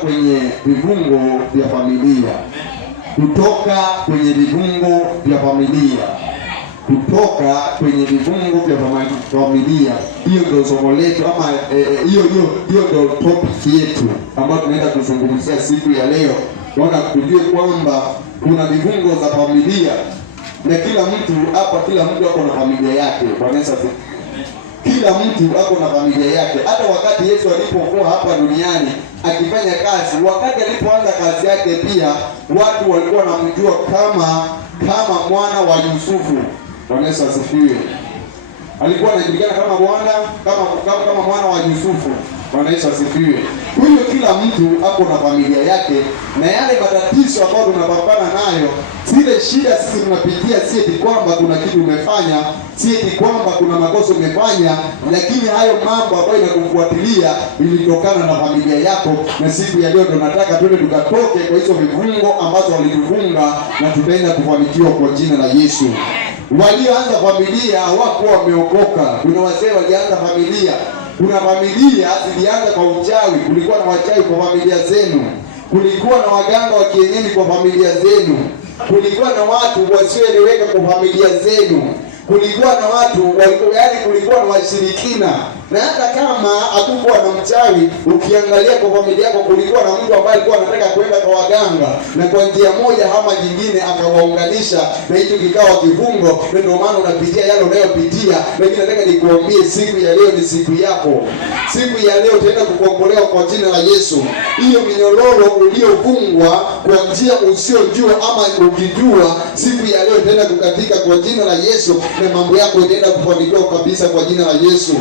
kwenye vifungo vya familia, kutoka kwenye vifungo vya familia, kutoka kwenye vifungo vya familia. Hiyo ndio somo letu, ama hiyo ndio topic yetu ambayo tunaenda kuzungumzia siku ya leo. Tunaona tujue kwamba kuna vifungo za familia, na kila mtu ako na familia yake. Bwana Yesu asifiwe. Kila mtu ako na familia yake. Hata wakati Yesu alipokuwa hapa duniani akifanya kazi, wakati alipoanza kazi yake, pia watu walikuwa wanamjua kama mwana wa Yusufu. Bwana Yesu asifiwe. Alikuwa anajulikana kama mwana wa Yusufu. Bwana Yesu asifiwe. Kwa hiyo kila mtu ako na familia yake, na yale matatizo ambayo tunapambana nayo, zile shida sisi tunapitia, si eti kwamba kuna kitu umefanya, si eti kwamba kuna makosa umefanya, lakini hayo mambo ambayo inakufuatilia ilitokana na familia yako. Na siku ya leo tunataka twende tukatoke kwa hizo vifungo ambazo walitufunga, na tutaenda kufanikiwa kwa jina la Yesu. Walioanza familia hawakuwa wameokoka. Kuna wazee walianza familia. Kuna familia zilianza kwa uchawi. Kulikuwa na wachawi kwa familia zenu. Kulikuwa na waganga wa kienyeji kwa familia zenu. Kulikuwa na watu wasioeleweka kwa familia zenu. Kulikuwa na watu kulikuwa na washirikina. Na hata kama hakukuwa na mchawi, ukiangalia kwa familia yako kulikuwa na mtu ambaye alikuwa anataka kwenda kwa waganga, na kwa njia moja ama nyingine akawaunganisha, na hicho kikawa kifungo. Ndio maana unapitia yale unayopitia. Lakini nataka nikuambie siku ya leo ni siku yako. Siku ya leo utaenda kukombolewa kwa jina la Yesu. Hiyo minyororo uliyofungwa kwa njia usiyojua ama ukijua, siku ya leo utaenda kukatika kwa jina la Yesu, na mambo yako itaenda kufanikiwa kabisa kwa jina la Yesu.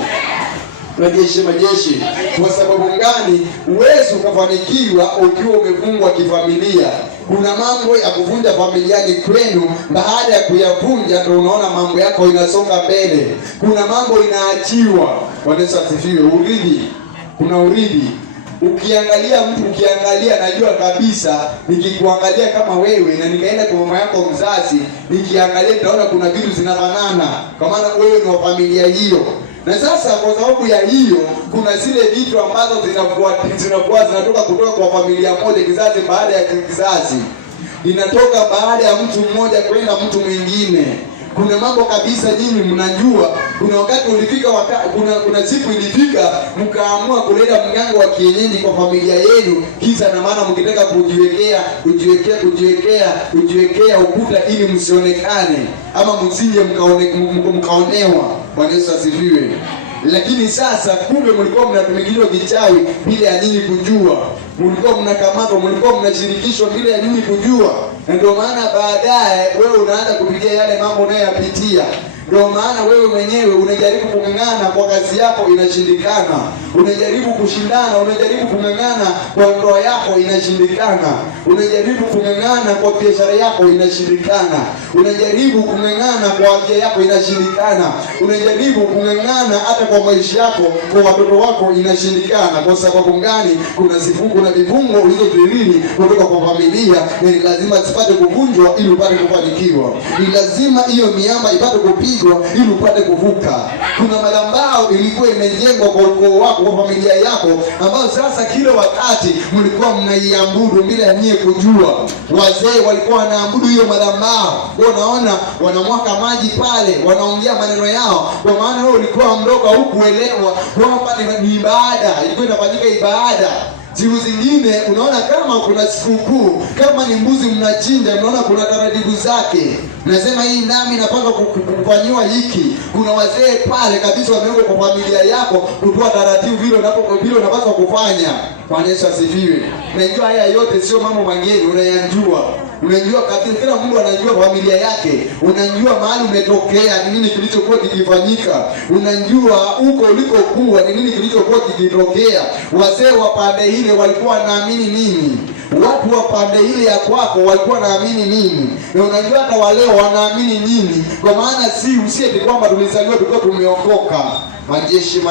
Majeshi. Kwa sababu gani uwezi ukafanikiwa ukiwa umefungwa kifamilia? Kuna mambo ya kuvunja familiani kwenu, baada ya kuyavunja ndio unaona mambo yako inasonga mbele. Kuna mambo inaachiwa. Bwana Yesu asifiwe. Urithi. Kuna urithi. Ukiangalia najua kabisa, nikikuangalia kama wewe na nikaenda kwa mama yako mzazi, nikiangalia nitaona kuna vitu zinafanana, kwa maana wewe ni wa familia hiyo. Na sasa kwa sababu ya hiyo, kuna zile vitu ambazo zinatoka kutoka kwa familia moja, kizazi baada ya kizazi. Inatoka baada ya mtu mmoja kwenda mtu mwingine. Kuna mambo kabisa nyinyi mnajua. Kuna wakati ulifika, kuna siku ilifika mkaamua kuleta mganga wa kienyeji kwa familia yenu, kisa na maana mkitaka kujiwekea ukuta ili msionekane ama msije mkaonewa. Bwana Yesu asifiwe. Lakini sasa kumbe mlikuwa mnatumikishwa kichawi bila ya nyinyi kujua. Mlikuwa mnakamatwa, mlikuwa mnashirikishwa bila ya nyinyi kujua. Na ndio maana baadaye wewe unaanza kupitia yale mambo unayoyapitia. Ndio maana wewe mwenyewe unajaribu kung'ang'ana kwa kazi yako, inashindikana. Unajaribu kushindana, unajaribu kung'ang'ana kwa ndoa yako, inashindikana. Unajaribu kung'ang'ana kwa biashara yako, inashindikana. Unajaribu kung'ang'ana kwa afya yako, inashindikana. Unajaribu kung'ang'ana hata kwa maisha yako, kwa watoto wako, inashindikana. Kwa sababu gani? Kuna vifungo ulizovirini kutoka kwa familia, na ni lazima zipate kuvunjwa ili upate kufanikiwa. Ni lazima hiyo miamba ipate kupigwa ili upate kuvuka. Kuna madhabahu ilikuwa imejengwa kwa ukoo wako, kwa familia yako, ambayo sasa kila wakati mlikuwa mnaiabudu bila ya nyie kujua. Wazee walikuwa wanaabudu hiyo madhabahu. Unaona wanamwaka maji pale, wanaongea maneno yao, kwa maana wewe ulikuwa mdogo hukuelewa kwamba ni ibada, ilikuwa inafanyika ibada. Siku zingine unaona kama kuna sikukuu, kama ni mbuzi mnachinja, unaona kuna taratibu zake. Nasema hii nami napanga kufanywa hiki. Kuna wazee pale kabisa wamewekwa kwa familia yako kutoa taratibu vile unapaswa kufanya. Bwana Yesu asifiwe. Unajua haya yote sio mambo mageni, unayajua. Unajua kabisa, kila mtu anajua familia yake. Unajua mahali umetokea, ni nini kilichokuwa kikifanyika. Unajua huko ulikokuwa, ni nini kilichokuwa kikitokea. Wazee wa pande ile walikuwa wanaamini nini? Watu wa pande ile ya kwako walikuwa wanaamini nini? Na unajua hata wale wanaamini nini? Kwa maana usieti kwamba tulizaliwa tukiwa tumeokoka. Majeshi.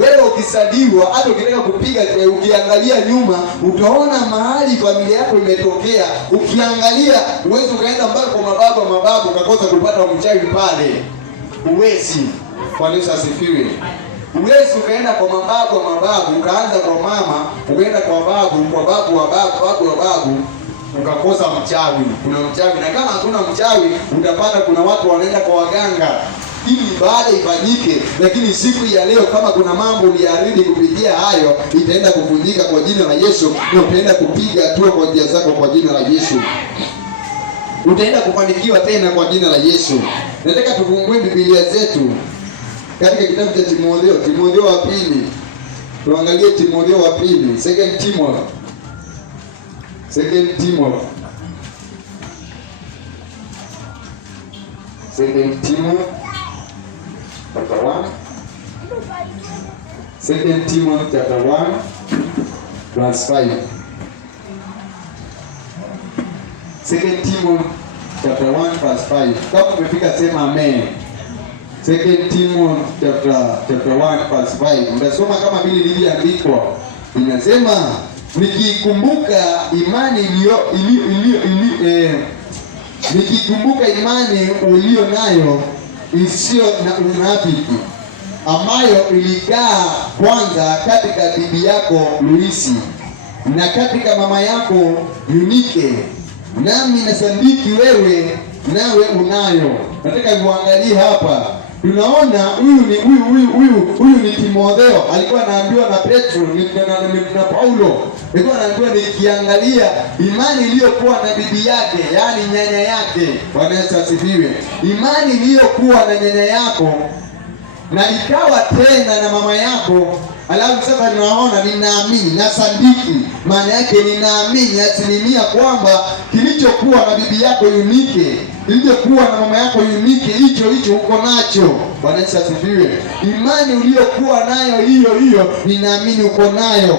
Wewe ukisaliwa, hata ukitaka kupiga, ukiangalia nyuma, utaona mahali familia yako imetokea. Ukiangalia, uwezi ukaenda mpaka kwa mababu ukakosa kupata mchawi pale. Uwezi. Bwana Yesu asifiwe. Uwezi ukaenda kwa mababu wa mababu, ukaanza kwa mama, ukaenda kwa babu, kwa babu wa babu, ukakosa mchawi. Kuna mchawi, na kama hakuna mchawi utapata kuna watu wanaenda kwa waganga ili ibada ifanyike. Lakini siku ya leo kama kuna mambo uliahidi kupitia hayo, itaenda kuvunjika kwa jina la Yesu, na utaenda kupiga hatua kwa njia zako kwa jina la Yesu. Utaenda kufanikiwa tena kwa jina la Yesu. Nataka tufungue Biblia zetu katika kitabu cha Timotheo wa pili. Tuangalie Timotheo wa pili, Second Timothy chapter 1. Second Timothy chapter 1 verse 5. Second Timothy chapter 1 verse 5. Kama umefika sema amen. Second Timothy chapter 1 verse 5. Mtasoma kama vile ilivyoandikwa. Inasema nikikumbuka imani nikikumbuka imani ulio nayo isiyo na unafiki, ambayo ilikaa kwanza katika bibi yako Luisi na katika mama yako Yunike, nami nasadiki wewe nawe unayo. Nataka kuangalia hapa. Tunaona huyu ni Timotheo, alikuwa anaambiwa na Petro na Paulo. Alikuwa anaambiwa nikiangalia imani iliyokuwa na bibi yake, yani nyanya yake. Bwana Yesu asifiwe. Imani iliyokuwa na nyanya yako na ikawa tena na mama yako. Alafu sasa tunaona ninaamini na sadiki, maana yake ninaamini asilimia kwamba kilichokuwa na bibi yako Yunike, kilichokuwa na mama yako Yunike, hicho uko nacho. Bwana Yesu asifiwe. Imani uliyokuwa nayo hiyo ninaamini uko nayo.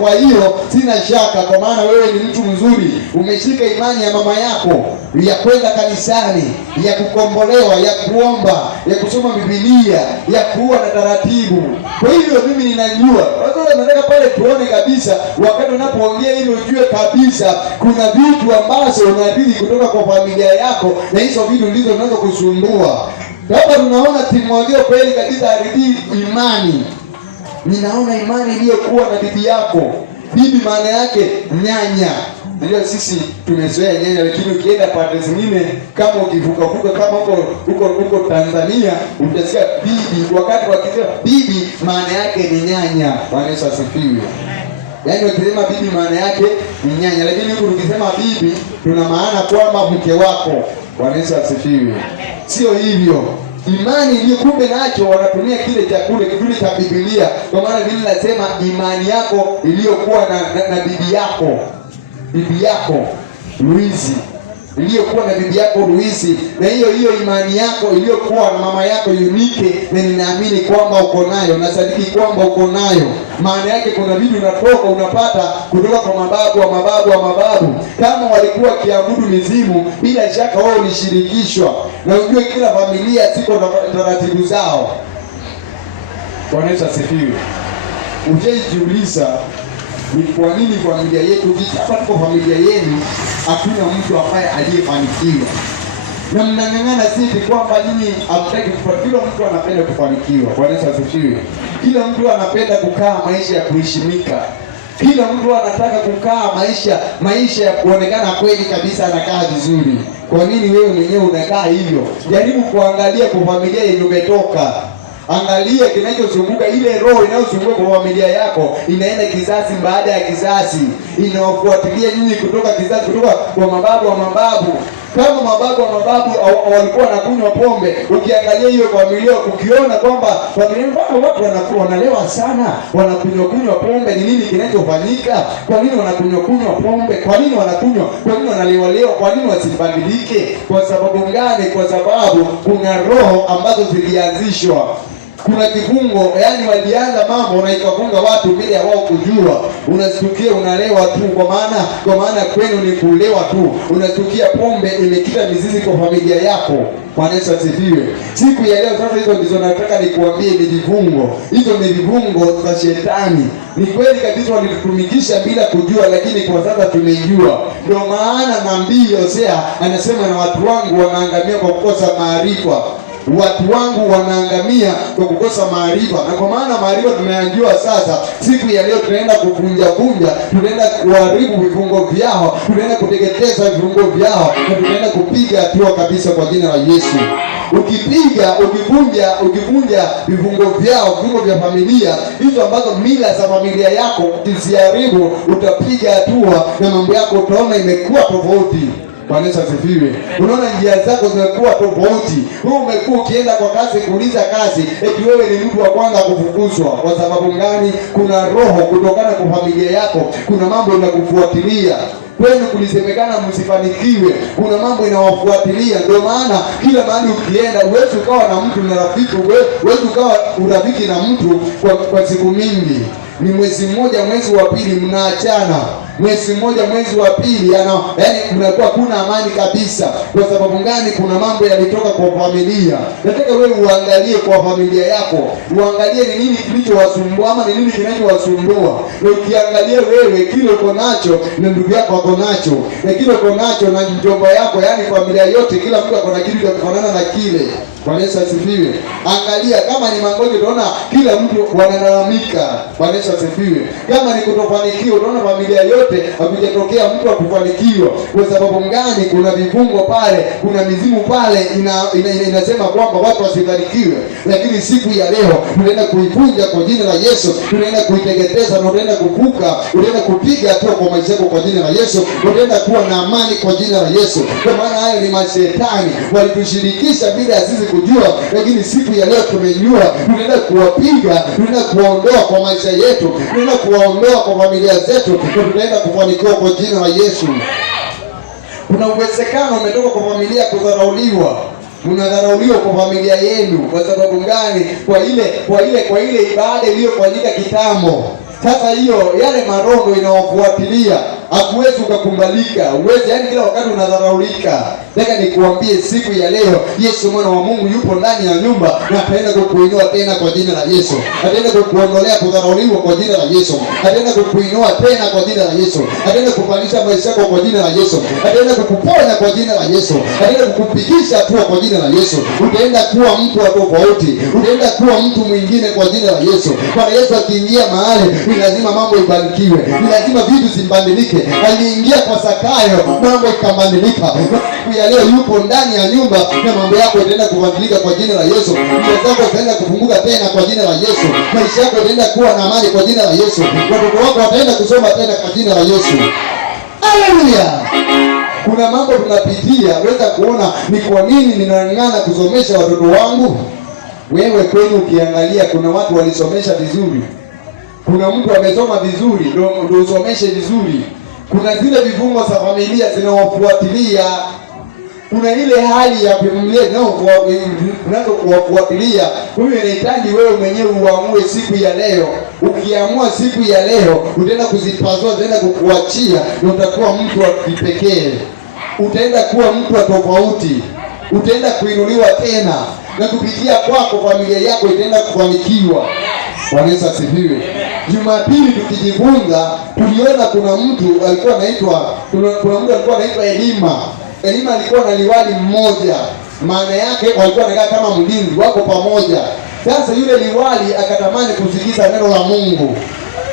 Kwa hiyo sina shaka, kwa maana wewe ni mtu mzuri. Umeshika imani ya mama yako ya kwenda kanisani, ya kukombolewa, ya kuomba, ya kusoma Biblia, ya kuwa na taratibu. Kwa hiyo mimi ninajua. Sasa nataka pale tuone kabisa, wakati unapoongea hilo ujue kabisa kuna vitu ambazo unabidi kutoka kwa familia yako, na hizo vitu ndizo zinazo kusumbua. Hapa tunaona Timotheo kweli kabisa alidhi imani. Ninaona imani iliyokuwa na bibi yako. Bibi maana yake nyanya. Ndio sisi tumezoea nyanya, lakini ukienda pande zingine kama ukivuka kama huko Tanzania utasikia bibi. Wakati wakisema bibi maana yake ni nyanya. Bwana Yesu asifiwe. Yaani wakisema bibi maana yake ni nyanya, lakini huko tukisema bibi tuna maana kwamba mke wako. Bwana Yesu asifiwe. Sio hivyo. Imani ni kumbe nacho wanatumia kile cha Biblia. Kwa maana Biblia inasema imani yako iliyokuwa na bibi yako Luisi, iliyokuwa na bibi yako Luisi, na hiyo imani yako iliyokuwa na mama yako Yunike, na ninaamini kwamba uko nayo, na sadiki kwamba uko nayo. Maana yake kuna vitu unapata kutoka kwa mababu wa mababu. Kama walikuwa kiabudu mizimu, bila shaka wao ulishirikishwa. Na ujue kila familia siko na taratibu zao. Bwana Yesu asifiwe. Ujiuliza ni kwa nini familia yetu hapa, tuko familia yenu hakuna mtu ambaye aliyefanikiwa. Na mnang'ang'ana sisi kwamba nyinyi hamtaki kufanikiwa. Kila mtu anapenda kufanikiwa. Bwana Yesu asifiwe. Kila mtu anapenda kukaa maisha ya kuheshimika. Kila mtu anataka kukaa maisha ya kuonekana kweli kabisa anakaa vizuri. Kwa nini wewe mwenyewe unakaa hivyo? Jaribu kuangalia kwa familia yenye umetoka. Angalia kinachozunguka, ile roho inayozunguka kwa familia yako inaenda kizazi baada ya kizazi, inawafuatilia nyinyi kutoka kwa mababu wa mababu. Kama mababu wa mababu walikuwa wanakunywa pombe, ukiangalia hiyo familia, ukiona kwamba familia watu wanalewa sana, wanakunywa pombe, ni nini kinachofanyika? Kwa nini wanakunywa pombe? Kwa nini wanalewa? Kwa nini wasibadilike? Kwa sababu gani? Kwa sababu kuna roho ambazo zilianzishwa. Kuna kifungo, yani walianza mambo na ikafunga watu bila ya wao kujua. Unasikia unalewa tu, kwa maana kwenu ni kulewa tu. Unasikia pombe imekita mizizi kwa familia yako. Bwana Yesu asifiwe. Siku ya leo sasa, hizo ndizo nataka nikuambie, ni vifungo. Hizo ni vifungo za shetani. Ni kweli kabisa walitutumikisha bila kujua, lakini kwa sasa tumejua. Ndio maana nabii Hosea anasema na watu wangu wanaangamia kwa kukosa maarifa. watu wangu wanaangamia kwa kukosa maarifa. Na kwa maana maarifa tunayajua sasa, siku ya leo tunaenda kuvunja, tunaenda kuharibu vifungo vyao, tunaenda kuteketeza vifungo vyao, na tunaenda kupiga hatua kabisa kwa jina la Yesu. Ukivunja vifungo vyao, vifungo vya familia hizo ambazo mila za familia yako ukiziharibu, utapiga hatua na mambo yako utaona imekuwa tofauti. Bwana Yesu asifiwe. Unaona njia zako zimekuwa tofauti. Wewe umekuwa ukienda kwa kazi kuuliza kazi, eti wewe ni mtu wa kwanza kufukuzwa. Kwa sababu gani? Kuna roho kutokana kwa familia yako, kuna mambo inakufuatilia. Kwenu kulisemekana msifanikiwe, kuna mambo inawafuatilia. Ndio maana kila mahali ukienda, huwezi ukawa na mtu na rafiki, huwezi ukawa urafiki na mtu kwa siku mingi. Ni mwezi mmoja, mwezi wa pili mnaachana. Mwezi mmoja, mwezi wa pili, yaani mnakuwa kuna amani kabisa. Kwa sababu gani? Kuna mambo yalitoka kwa familia. Nataka wewe uangalie kwa familia yako, uangalie ni nini kilichowasumbua ama ni nini kinachowasumbua. Na ukiangalia wewe kile uko nacho na ndugu yako ako nacho, na kile uko nacho na mjomba yako, yaani familia yote, kila mtu ako na kitu cha kufanana na kile. Bwana Yesu asifiwe. Angalia kama ni magonjwa, utaona kila mtu wanalalamika. Bwana Yesu asifiwe. Kama ni kutofanikiwa, utaona familia yote hakujatokea mtu akufanikiwa. Kwa sababu gani? Kuna vifungo pale, kuna mizimu pale inasema kwamba watu wasifanikiwe. Lakini siku ya leo tunaenda kuivunja kwa jina la Yesu, tunaenda kuiteketeza na tunaenda kuvuka, tunaenda kupiga hatua kwa maisha yako kwa jina la Yesu, tunaenda kuwa na amani kwa jina la Yesu. Kwa maana hayo ni mashetani walitushirikisha bila ya sisi kujua, lakini siku ya leo tumejua, tunaenda kuwapiga, tunaenda kuwaondoa kwa maisha yetu, tunaenda kuwaondoa kwa familia zetu, tunaenda kufanikiwa kwa jina la Yesu. Kuna uwezekano umetoka kwa familia kudharauliwa. Mnadharauliwa kwa familia yenu. Kwa sababu gani? Kwa ile ibada iliyofanyika kitambo. Sasa hiyo yale maroho inawafuatilia, hakuwezi ukakumbalika. Uweze, yani kila wakati unadharaulika. Nataka nikuambie siku ya leo, Yesu mwana wa Mungu yupo ndani ya nyumba na ataenda kukuinua tena kwa jina la Yesu. Ataenda kukuondolea kudharauliwa kwa jina la Yesu. Ataenda kukuinua tena kwa jina la Yesu. Ataenda kupandisha maisha yako kwa jina la Yesu. Ataenda kukuponya kwa jina la Yesu. Ataenda kukupigisha hatua kwa jina la Yesu. Utaenda kuwa mtu wa tofauti. Utaenda kuwa mtu mwingine kwa jina la Yesu. Bwana Yesu akiingia mahali, ni lazima mambo ibarikiwe. Ni lazima vitu zimbadilike. Aliingia kwa Zakayo, mambo ikabadilika. Siku ya leo yupo ndani ya nyumba na mambo yako yataenda kubadilika kwa jina la Yesu. Njia zako zitaenda kufunguka tena kwa jina la Yesu. Maisha yako yataenda kuwa na amani kwa jina la Yesu. Watoto wako wataenda kusoma tena kwa jina la Yesu. Haleluya! Kuna mambo tunapitia, weza kuona ni kwa nini ninang'ang'ana kusomesha watoto wangu. Wewe kwenu ukiangalia, kuna watu walisomesha vizuri. Kuna mtu amesoma vizuri ndio usomeshe vizuri. Kuna zile vifungo za familia zinawafuatilia. Kuna ile hali ya familia inayokufuatilia. Huyu inahitaji wewe mwenyewe uamue siku ya leo. Ukiamua siku ya leo, utaenda kuzipazua, utaenda kukuachia na utakuwa mtu wa kipekee. Utaenda kuwa mtu wa tofauti. Utaenda kuinuliwa tena. Na kupitia kwako familia yako itaenda kufanikiwa. Bwana Yesu asifiwe. Jumapili tukijifunza, tuliona kuna mtu alikuwa anaitwa Elima. Elima alikuwa na liwali mmoja. Maana yake walikuwa wanakaa kama mlinzi, wako pamoja. Sasa yule liwali akatamani kusikiza neno la Mungu.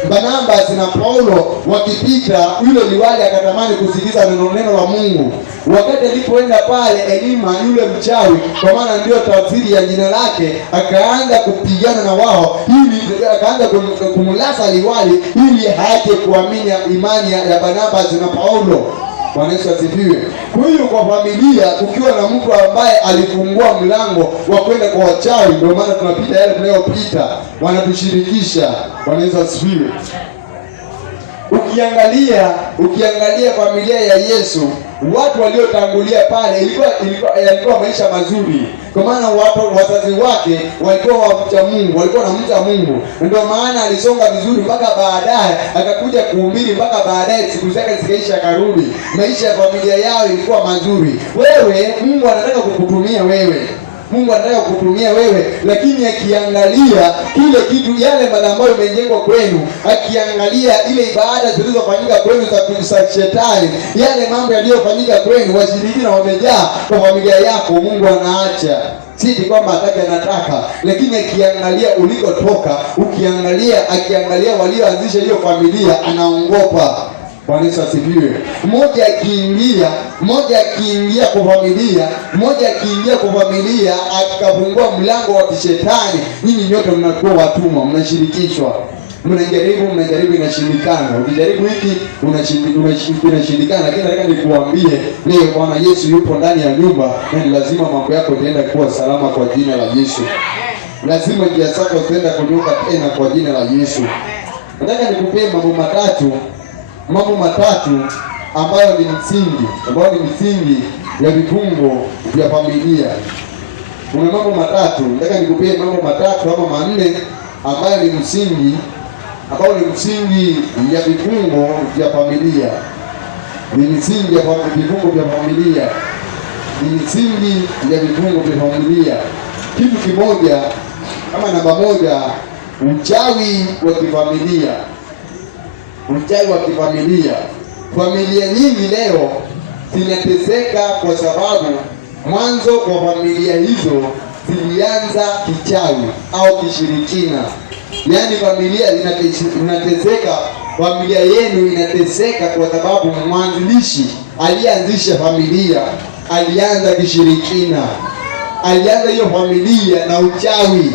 Barnabas na Paulo wakipita, yule liwali akatamani kusikiza neno la Mungu. Wakati alipoenda pale, Elima yule mchawi, kwa maana ndio tafsiri ya jina lake, akaanza kupigana na wao, ili akaanza kumlasa liwali ili haache kuamini imani ya Barnabas na Paulo. Bwana Yesu asifiwe. Kwa hiyo kwa familia ukiwa na mtu ambaye alifungua mlango wa kwenda kwa wachawi, ndio maana tunapita yale tunayopita, wanatushirikisha. Bwana Yesu asifiwe. Ukiangalia familia ya Yesu, watu waliotangulia pale ilikuwa maisha mazuri. Kwa maana wazazi wake walikuwa wamcha Mungu, walikuwa wanamcha Mungu. Ndio maana alisonga vizuri mpaka baadaye akakuja kuhubiri, mpaka baadaye siku zake zikaisha akarudi. Maisha ya familia yao ilikuwa mazuri. Wewe Mungu anataka kukutumia wewe. Mungu anataka kukutumia wewe, lakini akiangalia kile kitu, yale madhabahu yamejengwa kwenu, akiangalia ile ibada zilizofanyika kwenu za shetani, yale mambo yaliyofanyika kwenu, washirikina wamejaa kwa familia yako, Mungu anaacha. Si kwamba hataki, anataka, lakini akiangalia ulikotoka, akiangalia walioanzisha hiyo familia, anaongopa. Bwana Yesu asifiwe. Mmoja akiingia kwa familia akafungua mlango wa kishetani, nyinyi nyote mnakuwa watumwa, mnashirikishwa. Mnajaribu inashindikana. Ukijaribu hiki unashindikana, lakini nataka nikuambie leo Bwana Yesu yupo ndani ya nyumba, na ni lazima mambo yako yataenda kuwa salama kwa jina la Yesu. Lazima njia zako zitaenda kunyooka tena kwa jina la Yesu. Nataka nikupee mambo matatu ambayo ni msingi ya vifungo vya familia. Kuna mambo matatu, nataka nikupee mambo matatu ama manne ambayo ni msingi ya vifungo vya familia. Ni misingi ya vifungo vya familia. Kitu kimoja kama namba moja, uchawi wa kifamilia. Familia nyingi leo zinateseka kwa sababu mwanzo kwa familia hizo zilianza kichawi au kishirikina. Yaani familia inateseka, familia yenu inateseka kwa sababu mwanzilishi alianzisha familia alianza kishirikina. Alianza hiyo familia na uchawi.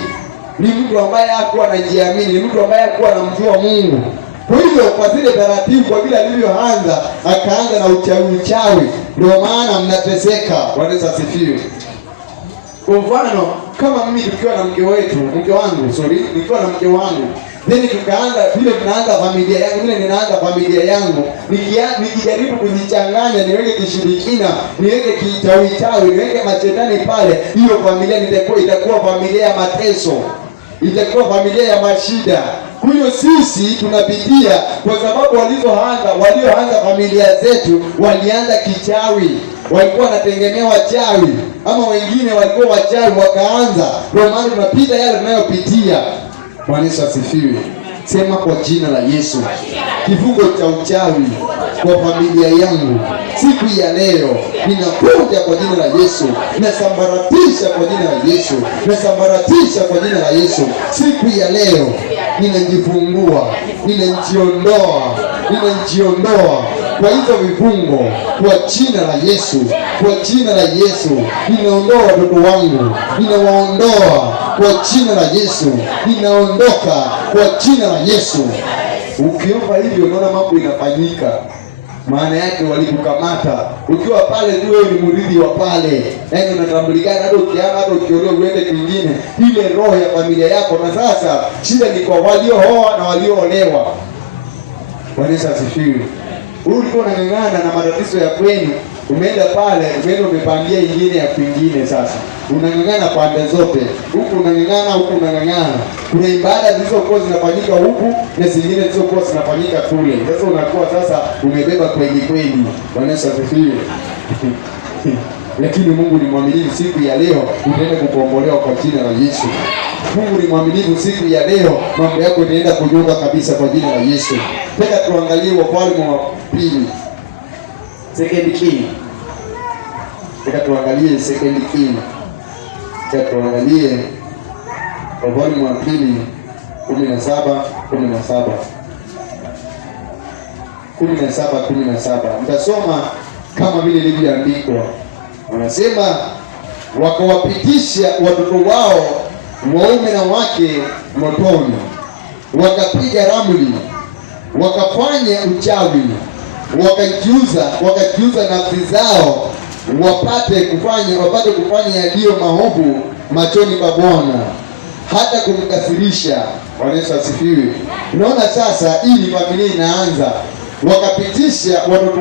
Ni mtu ambaye hakuwa anajiamini, ni mtu ambaye hakuwa anamjua Mungu. Kwa hivyo kwa zile taratibu, kwa vile alivyoanza, akaanza na uchawi. Ndio maana mnateseka. Bwana Yesu asifiwe. Kwa mfano, kama mimi nikiwa na mke wangu, then tukaanza vile tunaanza familia yangu, vile ninaanza familia yangu, nikijaribu kuzichanganya, niweke kishirikina, niweke kichawi, niweke mashetani pale, hiyo familia itakuwa familia ya mateso, itakuwa familia ya mashida. Kwa hiyo sisi tunapitia kwa sababu walioanza familia zetu walianza kichawi, walikuwa wanategemea wachawi, ama wengine walikuwa wachawi wakaanza. Kwa maana tunapita yale tunayopitia. Bwana Yesu asifiwe. Sema kwa jina la Yesu. Kifungo cha uchawi kwa familia yangu siku ya leo ninakuja kwa jina la Yesu. Nasambaratisha kwa jina la Yesu. Nasambaratisha kwa jina la Yesu. Siku ya leo ninajifungua, ninajiondoa kwa hizo vifungo kwa jina la Yesu. Kwa jina la Yesu ninaondoa watoto wangu, ninawaondoa kwa jina la Yesu. Ninaondoka kwa jina la Yesu. Ukiomba hivyo unaona mambo inafanyika. Maana yake walikukamata ukiwa pale tu, wewe ni mrithi wa pale, yaani unatambulikana. Hata ukiama, hata ukiolewa uende kwingine, ile roho ya familia yako. Na sasa shida ni kwa waliooa na walioolewa. Bwana Yesu asifiwe. Ulikuwa unang'ang'ana na matatizo ya kwenu, umeenda pale, umepangia ingine ya kwingine. Sasa unang'ang'ana pande zote, huku unang'ang'ana, huku unang'ang'ana. Kuna ibada zilizokuwa zinafanyika huku na zingine zilizokuwa zinafanyika kule. Sasa unakuwa umebeba kweli. Bwana Yesu asifiwe. Lakini Mungu ni mwaminifu. Siku ya leo utaenda kukombolewa kwa jina la Yesu. Mungu ni mwaminifu. Siku ya leo mambo yako itaenda kunyooka kabisa kwa jina la Yesu. Tena tuangalie Wafalme wa pili, Second King. Tuangalie Second King. Tuangalie Wafalme wa pili 17. Mtasoma kama vile ilivyoandikwa. Wanasema wakawapitisha watoto wao waume na wake motoni, wakapiga ramli, wakafanya uchawi, wakajiuza nafsi zao wapate kufanya yaliyo maovu machoni pa Bwana, hata kumkasirisha. Bwana Yesu asifiwe. Unaona sasa, hii ni familia inaanza. Wakapitisha watoto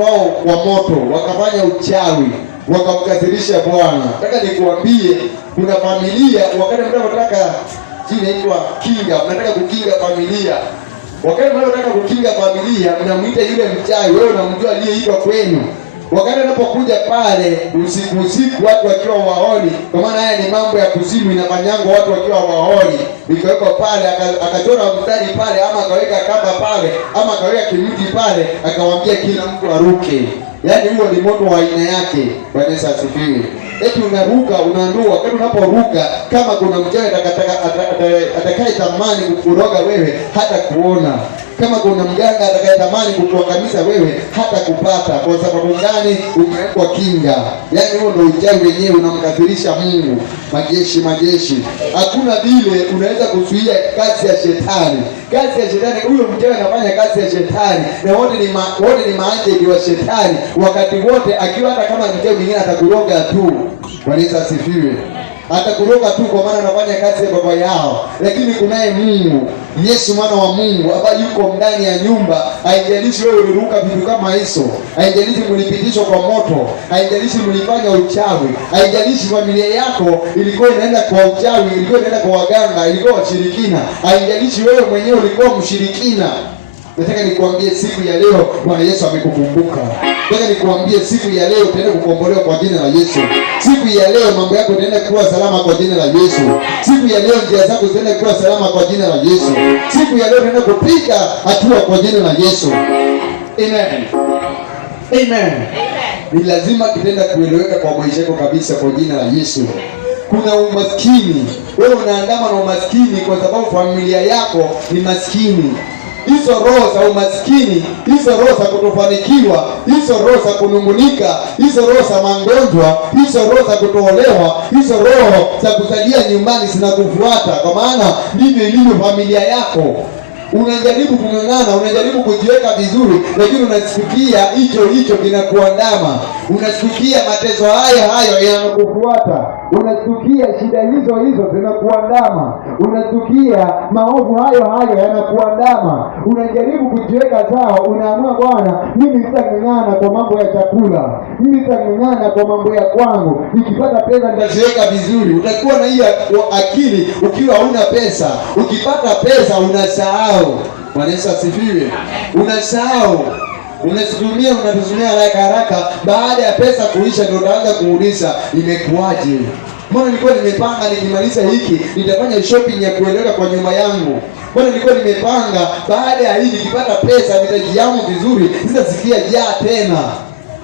wao kwa moto, wakafanya uchawi, wakamkasirisha Bwana. Nataka nikuambie, kuna familia wakati mnataka inaitwa kinga, mnataka kukinga familia. Wakati mnataka kukinga familia, mnamuita yule mchawi, wewe unamjua aliyeitwa kwenu. Wakati anapokuja pale usiku watu wakiwa waoni, kwa maana haya ni mambo ya kuzimu, inafanyangwa watu wakiwa waoni. Ikawekwa pale, akachora mstari pale, ama akaweka kamba pale, ama akaweka kimti pale, akawaambia kila mtu aruke. Yaani huo ni moto wa aina yake. Bwana Yesu asifiwe. eti unaruka unaandua. Wakati unaporuka, kama kuna mchawi atakaye tamani kukuroga wewe hata kuona, kama kuna mganga atakayetamani kukuangamiza wewe hata kupata. Kwa sababu gani? Umewekwa kinga. Yaani huo ndio uchawi wenyewe, unamkathirisha Mungu. Majeshi, hakuna vile unaweza kuzuia kazi ya shetani. Kazi ya shetani, huyo mchawi anafanya kazi ya shetani, na wote ni maajenti wa shetani. Wakati wote akiwa, hata kama mchawi mwingine atakuroga tu. Bwana Yesu asifiwe. Atakuroga tu kwa maana anafanya kazi ya baba yao, lakini kunaye Mungu, Yesu mwana wa Mungu ambaye yuko ndani ya nyumba. Haijalishi wewe uliruka vitu kama hizo, haijalishi mlipitishwa kwa moto, haijalishi mlifanya uchawi, haijalishi familia yako ilikuwa inaenda kwa uchawi, ilikuwa inaenda kwa waganga, ilikuwa washirikina, haijalishi wewe mwenyewe ulikuwa mshirikina. Nataka nikuambie siku ya leo Bwana Yesu amekukumbuka. Nataka nikuambie siku ya leo utaenda kukombolewa kwa jina la Yesu. Siku ya leo mambo yako yataenda kuwa salama kwa jina la Yesu. Siku ya leo njia zako zitaenda kuwa salama kwa jina la Yesu. Siku ya leo utaenda kupiga hatua kwa jina la Yesu. Amen. Amen. Ni lazima kitenda kueleweka kwa maisha yako kabisa kwa jina la Yesu. Kuna umaskini. Wewe unaandama na umaskini kwa sababu familia yako ni maskini. Hizo roho za umaskini, hizo roho za kutofanikiwa, hizo roho za kunungunika, hizo roho za magonjwa, hizo roho za kutoolewa, hizo roho za kusalia nyumbani zinakufuata, kwa maana ndivyo ilivyo familia yako. Unajaribu kung'ang'ana, unajaribu kujiweka vizuri, lakini unasikia hicho kinakuandama. Unasikia mateso hayo yanakufuata. Unasikia shida hizo zinakuandama. Unasikia maovu hayo yanakuandama. Unajaribu kujiweka sawa, unaamua Bwana, mimi sitang'ang'ana kwa mambo ya chakula. Mimi sitang'ang'ana kwa mambo ya kwangu. Nikipata pesa nitajiweka vizuri. Utakuwa na hiyo akili ukiwa huna pesa. Ukipata pesa unasahau. Bwana Yesu asifiwe. Unasahau. Unatumia haraka. Baada ya pesa kuisha ndio utaanza kuuliza imekuaje? Mbona nilikuwa nimepanga nikimaliza hiki nitafanya shopping ya kueleweka kwa nyumba yangu. Mbona nilikuwa nimepanga baada ya hii nikipata pesa nitajiamu vizuri, sitasikia njaa tena.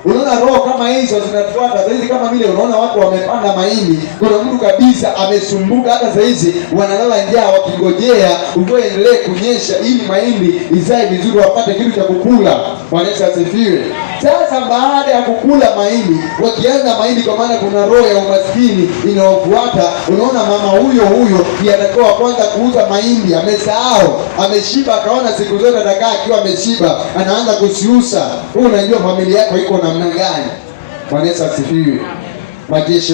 Unaona roho kama hizo zinatufuata. Sasa hizi kama vile unaona watu wamepanda mahindi, kuna mtu kabisa amesumbuka, hata sasa hizi wanalala njaa wakingojea mvua iendelee kunyesha ili mahindi izae vizuri wapate kitu cha kukula. Bwana Yesu asifiwe. Sasa baada ya kukula mahindi, wakianza mahindi, kwa maana kuna roho ya umaskini inayofuata. Unaona mama huyo atakuwa kwanza kuuza mahindi, amesahau, ameshiba, akaona siku zote atakaa akiwa ameshiba, anaanza kusiusa. Wewe unajua familia yako iko namna gani? Bwana Yesu asifiwe. Majeshi.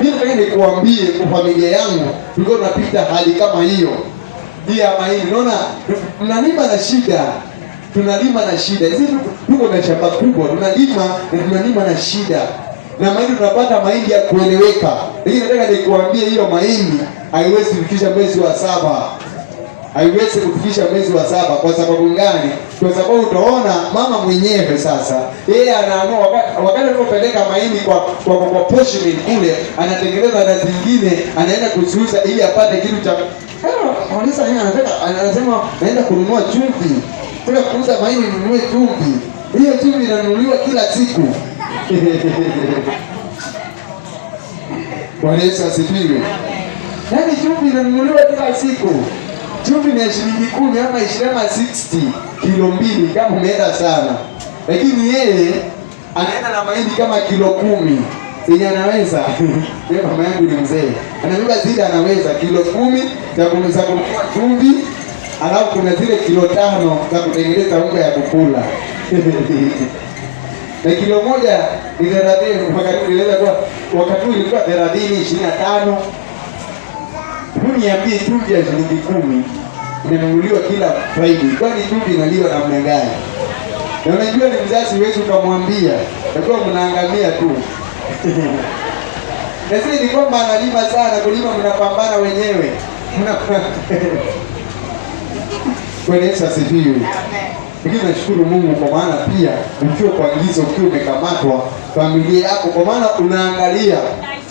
Mimi nataka nikuambie kwa familia yangu tulikuwa tunapita hali kama hiyo. Ya mahindi. Unaona tunalima na shida. Hizi tuko na shamba kubwa, tunalima na shida. Na mahindi tunapata mahindi ya kueleweka. Lakini nataka nikuambie hiyo mahindi haiwezi kufikisha mwezi wa 7. Haiwezi kufikisha mwezi wa 7. Kwa sababu gani? Kwa sababu utaona mama mwenyewe sasa, yeye anaamua wakati anapopeleka mahindi kwa portion kule, anatengeneza na zingine, anaenda kuziuza ili apate kitu cha anasema naenda kununua chumvi. Nataka kuuza mahindi ninunue chumvi. Hiyo chumvi inanunuliwa kila siku. Bwana Yesu asifiwe. Yaani chumvi inanunuliwa kila siku. Chumvi ni shilingi 10 ama 60 kilo 2 kama umeenda sana. Lakini yeye anaenda na mahindi kama kilo 10. Yeye anaweza. Yeye mama yangu ni mzee. Anabeba zile, anaweza kilo 10 za kununua chumvi, alafu kuna zile kilo 5 za kutengeneza unga ya kukula. Na kilo moja ni 30, wakati ilikuwa 30, 25. Niambie chumvi ya shilingi 10 inanunuliwa kila Friday. Kwani chumvi inaliwa namna gani? Na unajua ni mzazi wetu ukamwambia, ndio mnaangamia tu. Na sisi ni kwamba analima sana, kulima mnapambana wenyewe. Bwana Yesu asifiwe. Lakini nashukuru Mungu kwa maana pia ukiwa kwa gizo, ukiwa umekamatwa familia yako, kwa maana unaangalia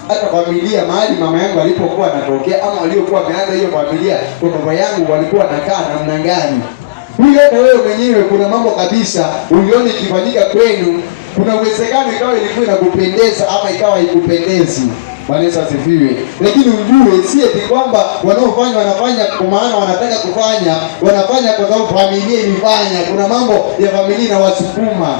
hata familia mahali mama yangu alipokuwa anatokea ama waliokuwa wameanza hiyo familia kwa baba yangu walikuwa wanakaa namna gani. Huyo hata wewe mwenyewe kuna mambo kabisa uliona ikifanyika kwenu Kuna uwezekano ikawa ilikuwa inakupendeza ama ikawa haikupendezi. Bwana Yesu asifiwe. Lakini ujue si eti kwamba wanafanya kwa maana wanataka kufanya, wanafanya kwa sababu familia ilifanya. Kuna mambo ya familia inawasukuma.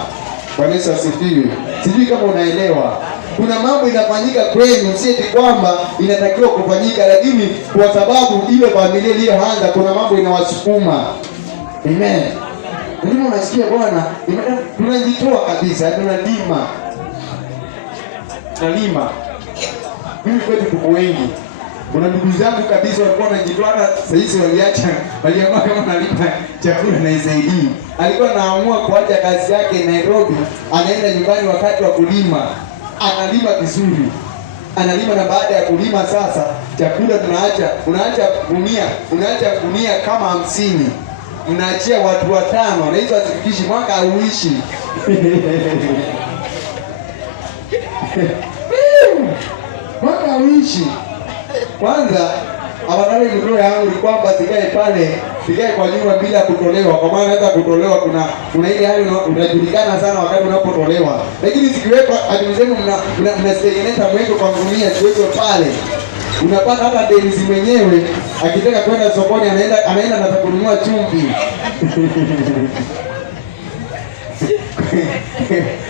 Bwana Yesu asifiwe. Sijui kama unaelewa. Kuna mambo inafanyika kwenu, si eti kwamba inatakiwa kufanyika, lakini kwa sababu ile familia iliyoanza, kuna mambo inawasukuma. Amen. Ndio unasikia Bwana, tunajitoa kabisa, tunalima. Mimi kwetu tuko wengi. Kuna ndugu zangu kabisa walikuwa wanajitoa, sasa waliamua kama nalipa chakula na isaidii. Alikuwa anaamua kuacha kazi yake Nairobi, anaenda nyumbani wakati wa kulima. Analima vizuri. Analima na baada ya kulima sasa chakula unaacha gunia kama 50. Unaachia watu 5 na hizo hazifikishi mwaka hauishi. Mwaka hauishi. Kwanza afadhali ndoto yangu ni kwamba sikae kwa nyumba bila kutolewa, kwa maana hata kutolewa kuna ile hali unajulikana sana wakati unapotolewa. Lakini sikiwekwa hadi mzenu mnatengeneza mwendo kwa gunia siwekwe pale. Unapata hata denizi mwenyewe akitaka kwenda sokoni anaenda na kununua chumvi.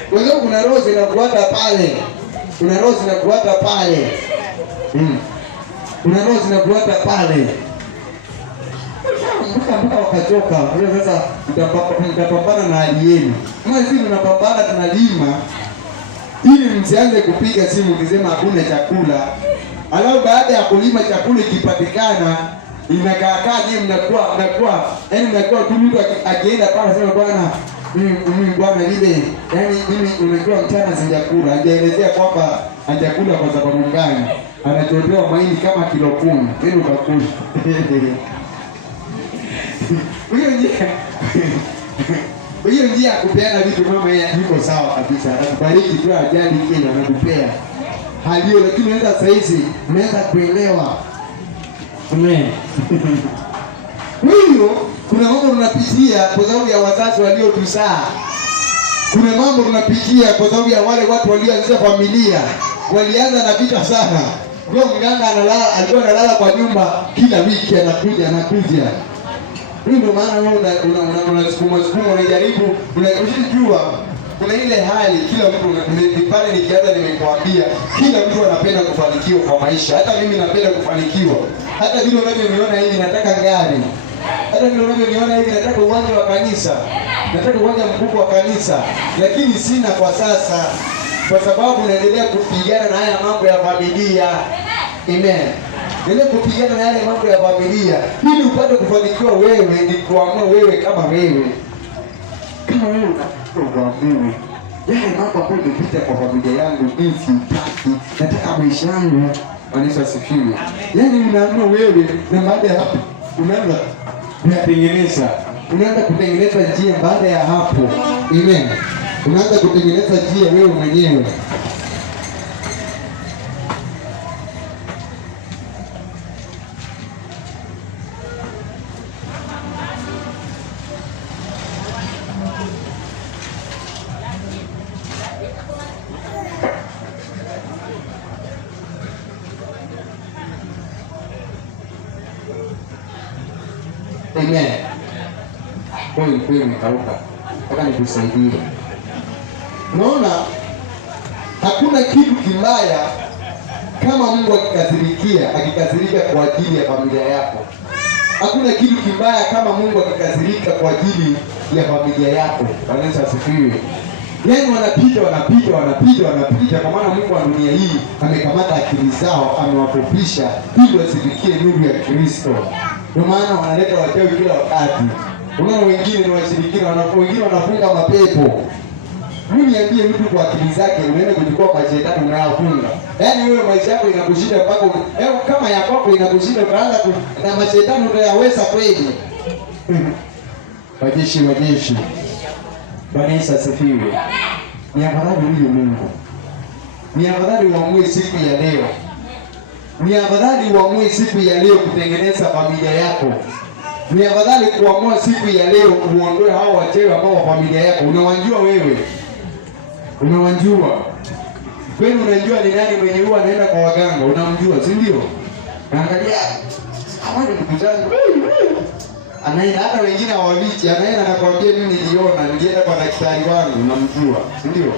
Kwa hiyo kuna roho zinakuata pale. Kuna roho zinakuata pale. Mpaka wakachoka. Sasa mtapambana na hali yenu. Kama sisi tunapambana tunalima ili msianze kupiga simu ukisema hakuna chakula. Alafu baada ya kulima chakula ikipatikana inakaa je, mnakuwa tu mtu akienda pale sema bwana ile mimi unajua mchana sijakula. Hajaelezea kwamba hajakula kwa sababu gani. Anachotewa mahindi kama kilo 10. Ndio utakula. Hiyo njia ya kupeana vitu mama yuko sawa kabisa. Anakubariki tu ajali kile anakupea. Halio, lakini unaweza saizi unaweza kuelewa. Amen. Huyo kuna mambo tunapitia kwa sababu ya wazazi waliotuzaa. Kuna mambo tunapitia kwa sababu ya wale watu walioanzisha familia. Walianza na vita sana. Kwa mganga alikuwa analala kwa nyumba kila wiki anakuja. Huyo ndio maana wewe unasukuma unajaribu unajua kuna ile hali kila mtu pale nikianza nimekuambia kila mtu anapenda kufanikiwa kwa maisha. Hata mimi napenda kufanikiwa. Hata vile unavyoniona hivi nataka gari. Hata vile unavyoniona hivi nataka uwanja wa kanisa. Nataka uwanja mkubwa wa kanisa. Lakini sina kwa sasa. Kwa sababu naendelea kupigana na haya mambo ya familia. Amen. Naendelea kupigana na yale mambo ya familia. Ili upate kufanikiwa wewe ni kuamua wewe kama wewe. Kama wewe unaamua yale mambo ambayo yamepita kwa familia yangu jinsi utaki. Nataka maisha yangu Yesu asifiwe. Yaani unaamua wewe na baada ya hapo unaanza kutengeneza njia baada ya hapo. Amen. Unaanza kutengeneza njia wewe mwenyewe. Amen. Wewe umekauka. Nataka nikusaidie. Unaona hakuna kitu kibaya kama Mungu akikasirika kwa ajili ya familia yako. Hakuna kitu kibaya kama Mungu akikasirika kwa ajili ya familia yako. Bwana Yesu asifiwe. Yaani wanapita kwa maana Mungu wa dunia hii amekamata akili zao, amewapopisha ili wasifikie nuru ya Kristo. Ndio maana wanaleta wachawi kila wakati. Unaona wengine ni washirikina, wengine wanafunga mapepo. Mimi niambie mtu kwa akili zake unaenda kuchukua mashetani unayafunga. Yaani wewe maisha yako inakushinda mpaka kama ya kwako inakushinda ukaanza na mashetani utayaweza kweli? Wajeshi. Bwana Yesu asifiwe. Ni afadhali huyu Mungu. Ni afadhali uamue siku ya leo. Ni afadhali uamue siku ya leo kutengeneza familia yako. Ni afadhali kuamua siku ya leo uondoe hao wachawi ambao wa familia yako unawajua wewe. Unawajua. Kwani unajua ni nani mwenye huwa anaenda kwa waganga? Unamjua, si ndio? Angalia. Hawa ni ndugu zangu. Anaenda hata wengine hawalichi, anaenda anakwambia mimi nilienda kwa daktari wangu, unamjua, si ndio?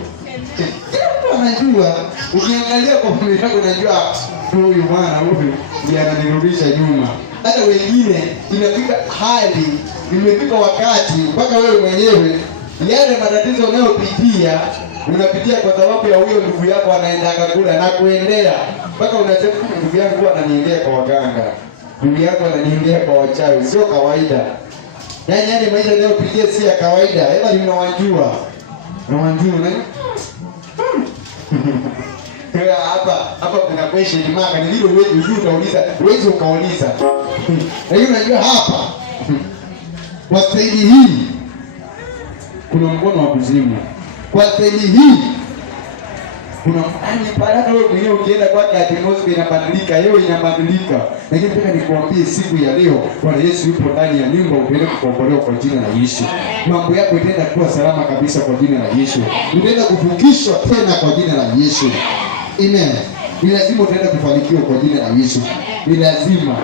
Anajua. Ukiangalia kwa mwili wako unajua huyu bwana huyu ndiye ananirudisha nyuma. Hata wengine inafika hali, imefika wakati mpaka wewe mwenyewe yale matatizo unayopitia unapitia kwa sababu ya huyo ndugu yako anaenda akakula na kuendea mpaka unasema ndugu yangu ananiendea kwa waganga, ndugu yako ananiendea kwa wachawi. Sio kawaida. Yaani maisha unayopitia si ya kawaida. Hebu ninawajua. Unawajua nani? Hapa kuna question mark, ni vile wewe utauliza, wewe ukauliza. Lakini unajua hapa kwa staili hii kuna mkono wa kuzimu. Kwa staili hii kuna baraka wewe mwenyewe ukienda kwake atmosphere inabadilika, yeye inabadilika. Lakini nataka nikuambie siku ya leo Bwana Yesu yupo ndani ya nyumba, utaenda kukombolewa kwa jina la Yesu. Mambo yako itaenda kuwa salama kabisa kwa jina la Yesu. Utaenda kuvukishwa tena kwa jina la Yesu. Amen. Ni lazima utaenda kufanikiwa kwa jina la Yesu. Ni lazima.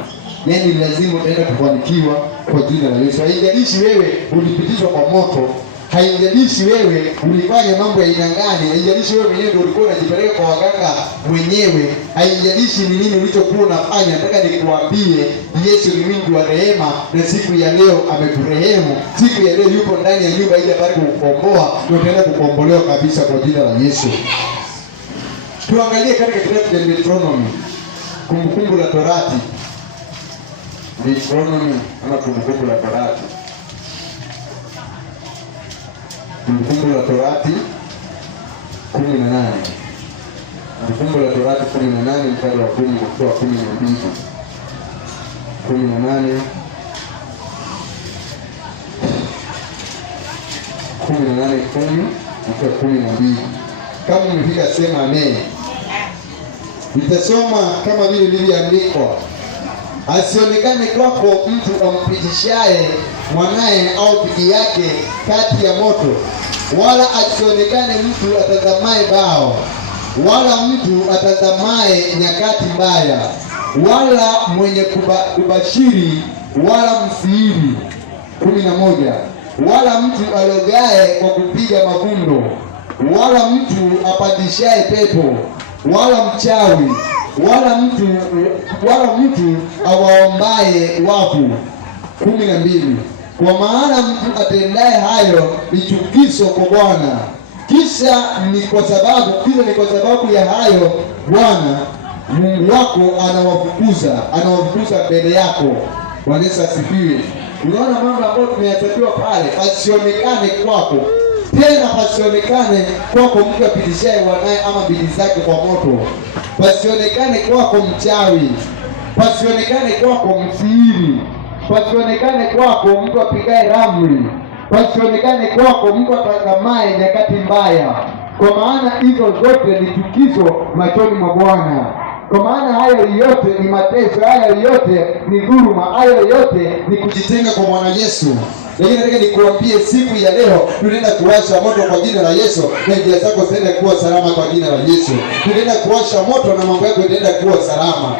Yaani ni lazima utaenda kufanikiwa kwa jina la Yesu. Haijalishi wewe ulipitishwa kwa moto, haijalishi wewe ulifanya mambo ya aina gani, haijalishi wewe mwenyewe ndio ulikuwa unajipeleka kwa waganga mwenyewe, haijalishi ni nini ulichokuwa unafanya. Nataka nikuambie Yesu ni mwingi wa rehema, na siku ya leo amekurehemu. Siku ya leo yupo ndani ya nyumba ili apate kukukomboa, na utaenda kukombolewa kabisa kwa jina la Yesu. Tuangalie katika kitabu cha Deuteronomy, Kumbukumbu la Torati. Deuteronomy ama Kumbukumbu la Torati. Kumbukumbu la Torati 18. Kumbukumbu la Torati 18 mstari wa 10 mpaka 12. 18 mpaka 12. Kama umefika sema amen. Nitasoma kama vile ilivyoandikwa. Asionekane kwako mtu ampitishaye mwanaye au bibi yake kati ya moto, wala asionekane mtu atazamaye bao, wala mtu atazamaye nyakati mbaya, wala mwenye kubashiri, wala msihiri. 11. Wala mtu alogaye kwa kupiga mavundo, wala mtu apandishaye pepo, wala mchawi, wala mtu awaombaye wafu. 12. Kwa maana mtu atendaye hayo ni chukizo kwa Bwana. Kisha ni kwa sababu ya hayo Bwana Mungu wako anawafukuza mbele yako. Bwana Yesu asifiwe. Unaona mambo ambayo tumeyatajwa pale, pasionekane kwako. Tena pasionekane kwako mtu apitishaye wanaye ama bidii zake kwa moto. Pasionekane kwako mchawi. Pasionekane kwako msihiri. Pasionekane kwako mtu apigaye ramli. Pasionekane kwako mtu atazamaye nyakati mbaya. Kwa maana hizo zote ni chukizo machoni mwa Bwana. Kwa maana hayo yote ni mateso, hayo yote ni dhuluma, hayo yote ni kujitenga kwa Bwana Yesu. Lakini nataka nikuambie siku ya leo tunaenda kuwasha moto kwa jina la Yesu, na njia zako zitaenda kuwa salama kwa jina la Yesu. Tunaenda kuwasha moto na mambo yako yataenda kuwa salama.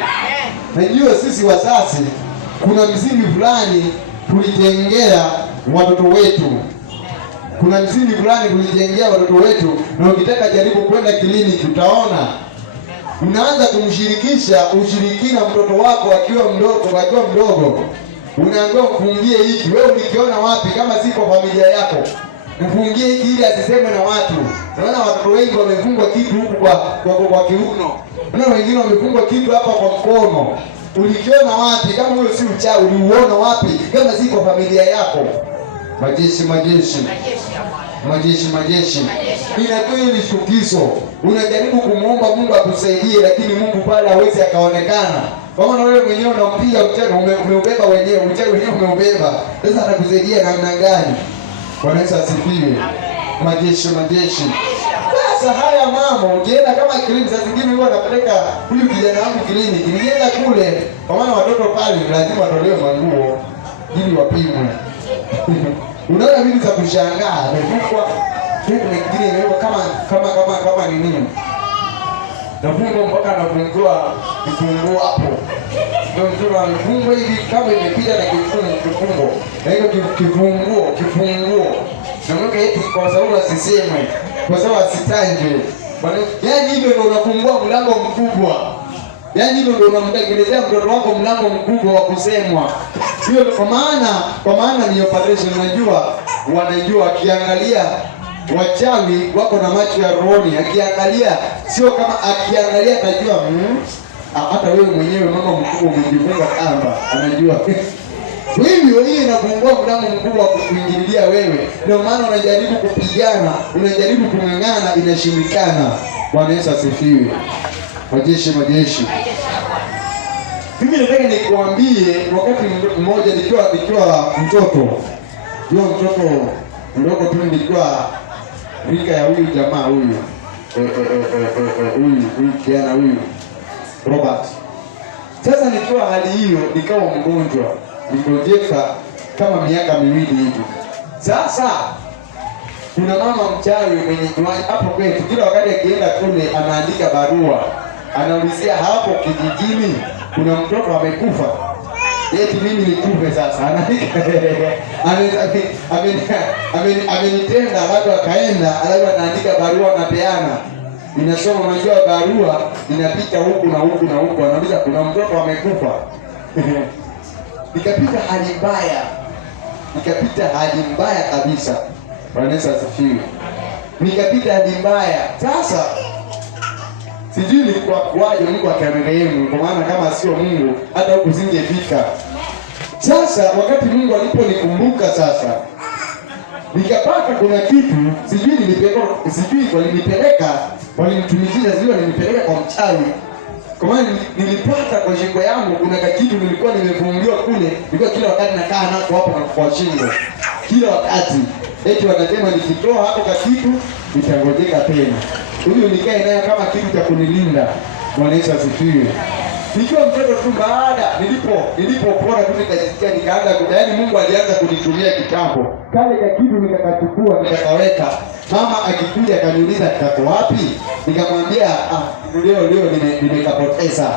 Najua sisi wazazi kuna mzimu fulani tulijengea watoto wetu. Kuna mzimu fulani tulijengea watoto wetu, na ukitaka jaribu kwenda kliniki utaona unaanza kumshirikisha ushirikina mtoto wako akiwa mdogo. Unaambiwa mfungie hiki. Wewe ulikiona wapi kama si kwa familia yako? Mfungie hiki ili asiseme na watu. Unaona watoto wengi wamefungwa kitu huku kwa kiuno. Unaona wengine wamefungwa kitu hapa kwa mkono. Ulikiona wapi kama wewe si uchawi? Uliuona wapi kama si kwa familia yako? Majeshi. Inakuwa ni chukizo. Unajaribu kumuomba Mungu akusaidie, lakini Mungu pale hawezi akaonekana. Kwa maana wewe mwenyewe unampiga mtego, umeubeba wenyewe, mtego wenyewe umeubeba. Sasa atakusaidia namna gani? Bwana Yesu asifiwe. Majeshi. Sasa haya mama, ukienda kama kliniki za zingine huwa napeleka huyu kijana wangu kliniki. Nienda kule, kwa maana watoto pale lazima watolewe manguo ili wapimwe. Unaona vitu za kushangaa, amefungwa Kuna kingine imewekwa kama nini? Nafunga mpaka anafungua kifunguo hapo. Ndio mtu anafungua hivi kama imepita na kifungo. Na hiyo kifunguo. Na mweka eti kwa sababu asiseme, kwa sababu asitanjwe. Yaani hivyo ndio unafungua mlango mkubwa. Yaani hivyo ndio unamtengenezea mtoto wako mlango mkubwa wa kusemwa. Hiyo kwa maana ni operation, wanajua akiangalia wachawi wako na macho ya rohoni, akiangalia sio kama akiangalia atajua hata wewe mwenyewe mama mkubwa umejifunga kamba, anajua. Hivyo hii inafungua mlango mkubwa wa kuingililia wewe. Ndio maana unajaribu kupigana, unajaribu kung'ang'ana, inashindikana. Bwana Yesu asifiwe. Majeshi. Mimi nataka nikuambie wakati mmoja nikiwa mtoto. Ndio mtoto mdogo tu, nilikuwa rika ya huyu jamaa huyu. Huyu kijana huyu Robert. Sasa nikiwa hali hiyo nikawa mgonjwa. Nigonjeka kama miaka miwili hivi. Sasa kuna mama mchawi mwenye kiwanja hapo kwetu, kila wakati akienda kule anaandika barua. Anaulizia hapo kijijini kuna mtoto amekufa. Eti mimi nikufe sasa. Anaandika amenitenda, alafu akaenda, alafu anaandika barua anapeana. Ninasoma, unajua barua inapita huku na huku na huku, anauliza kuna mtoto amekufa. Nikapita hali mbaya kabisa. Bwana Yesu asifiwe. Nikapita hali mbaya. Sasa sijui nilikuwa kwaje, Mungu akanirehemu, kwa maana kama sio Mungu hata huku singefika. Sasa wakati Mungu aliponikumbuka sasa, nikapata kuna kitu sijui walinitumikia, sijui walinipeleka kwa mchawi. Kwa maana nilipata kwa shingo yangu kuna kitu nilikuwa nimefungiwa kule, nilikuwa kila wakati nakaa nako hapo na kwa shingo. Kila wakati eti wanasema nikitoa hapo kitu nitangojeka tena. Huyo nikae naye kama kitu cha kunilinda. Bwana Yesu asifiwe. Nikiwa mtoto tu, baada nilipopona tu nikajisikia nikaanza yaani Mungu alianza kunitumia kitambo. Kale kitu nikakachukua nikakaweka. Mama akikuja akaniuliza kako wapi? Nikamwambia leo nimekapoteza.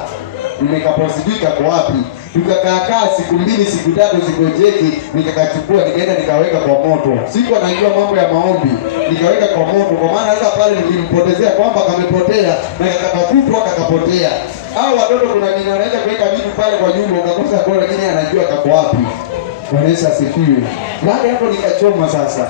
Nimekapoteza kako wapi? Tukakaa siku 2 siku 3 sikojeki, nikakachukua nikaenda nikaweka kwa moto. Siku anajua mambo ya maombi, nikaweka kwa moto, kwa maana sasa pale nilimpotezea kwamba kamepotea na kakakutwa kakapotea. Hao watoto kuna nini wanaweza kuweka vitu pale kwa nyumba ukakosa kwa, lakini anajua kako wapi. Bwana Yesu asifiwe. Baada hapo nikachoma sasa.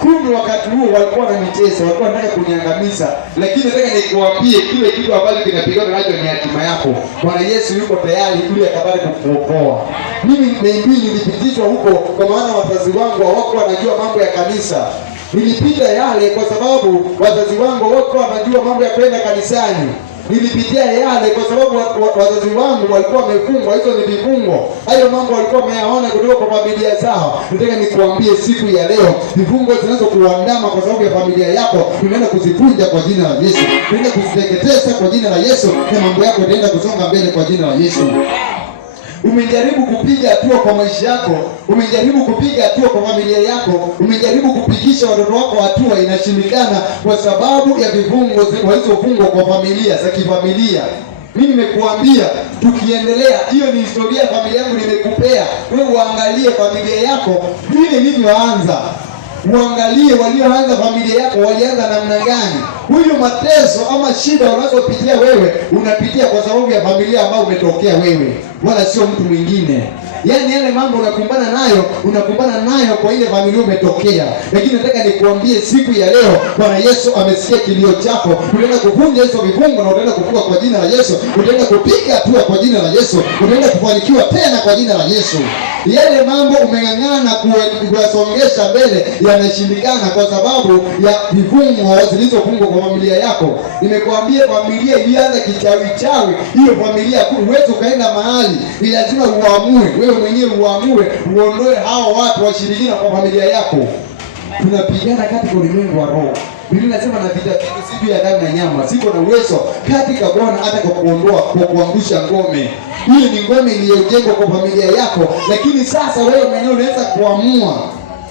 Kumbe wakati huo walikuwa wananitesa, walikuwa wanataka kuniangamiza, lakini nataka nikuambie kile kitu ambacho kinapigana nacho ni hatima yako. Bwana Yesu yuko tayari ili akabali kukuokoa. Mimi nilipitishwa huko kwa maana wazazi wangu hawakuwa wanajua mambo ya kanisa. Nilipita yale kwa sababu wazazi wangu hawakuwa wanajua mambo ya kwenda kanisani. Nilipitia yale kwa sababu wazazi wangu walikuwa wamefungwa, hizo ni vifungo. Hayo mambo walikuwa wameyaona kutoka kwa familia zao. Nataka nikuambie siku ya leo, vifungo zinazokuandama kwa sababu ya familia yako, tunaenda kuzivunja kwa jina la Yesu. Tunaenda kuziteketeza kwa jina la Yesu, na mambo yako yataenda kusonga mbele kwa jina la Yesu. Umejaribu kupiga hatua kwa maisha yako, umejaribu kupiga hatua kwa familia yako, umejaribu kupigisha watoto wako hatua, inashindikana kwa sababu ya vifungo walizofungwa kwa familia za kifamilia. Mimi nimekuambia tukiendelea, hiyo ni historia ya familia yangu nimekupea. Wewe uangalie familia yako vile ilivyoanza. Uangalie walioanza familia yako walianza namna gani. Huyo mateso ama shida unazopitia wewe, unapitia kwa sababu ya familia ambayo umetokea wewe, wala sio mtu mwingine. Yaani yale mambo unakumbana nayo kwa ile familia umetokea. Lakini nataka nikuambie siku ya leo, Bwana Yesu amesikia kilio chako. Utaenda kuvunja hizo vifungo na utaenda kuvuka kwa jina la Yesu. Utaenda kupiga hatua kwa jina la Yesu. Utaenda kufanikiwa tena kwa jina la Yesu. Yale mambo umeng'ang'ana kuyasongesha mbele yanashindikana kwa sababu ya vifungo zilizofungwa kwa familia yako. Nimekuambia familia ilianza kichawi, hiyo familia huwezi ukaenda mahali, ni lazima uamue wewe mwenyewe, uondoe hao watu washirikina kwa familia yako. Tunapigana katika ulimwengu wa roho. Biblia inasema na vita si juu ya damu na nyama, siko na uwezo katika Bwana hata kwa kuondoa, kwa kuangusha ngome. Hiyo ni ngome iliyojengwa kwa familia yako, lakini sasa wewe mwenyewe unaweza kuamua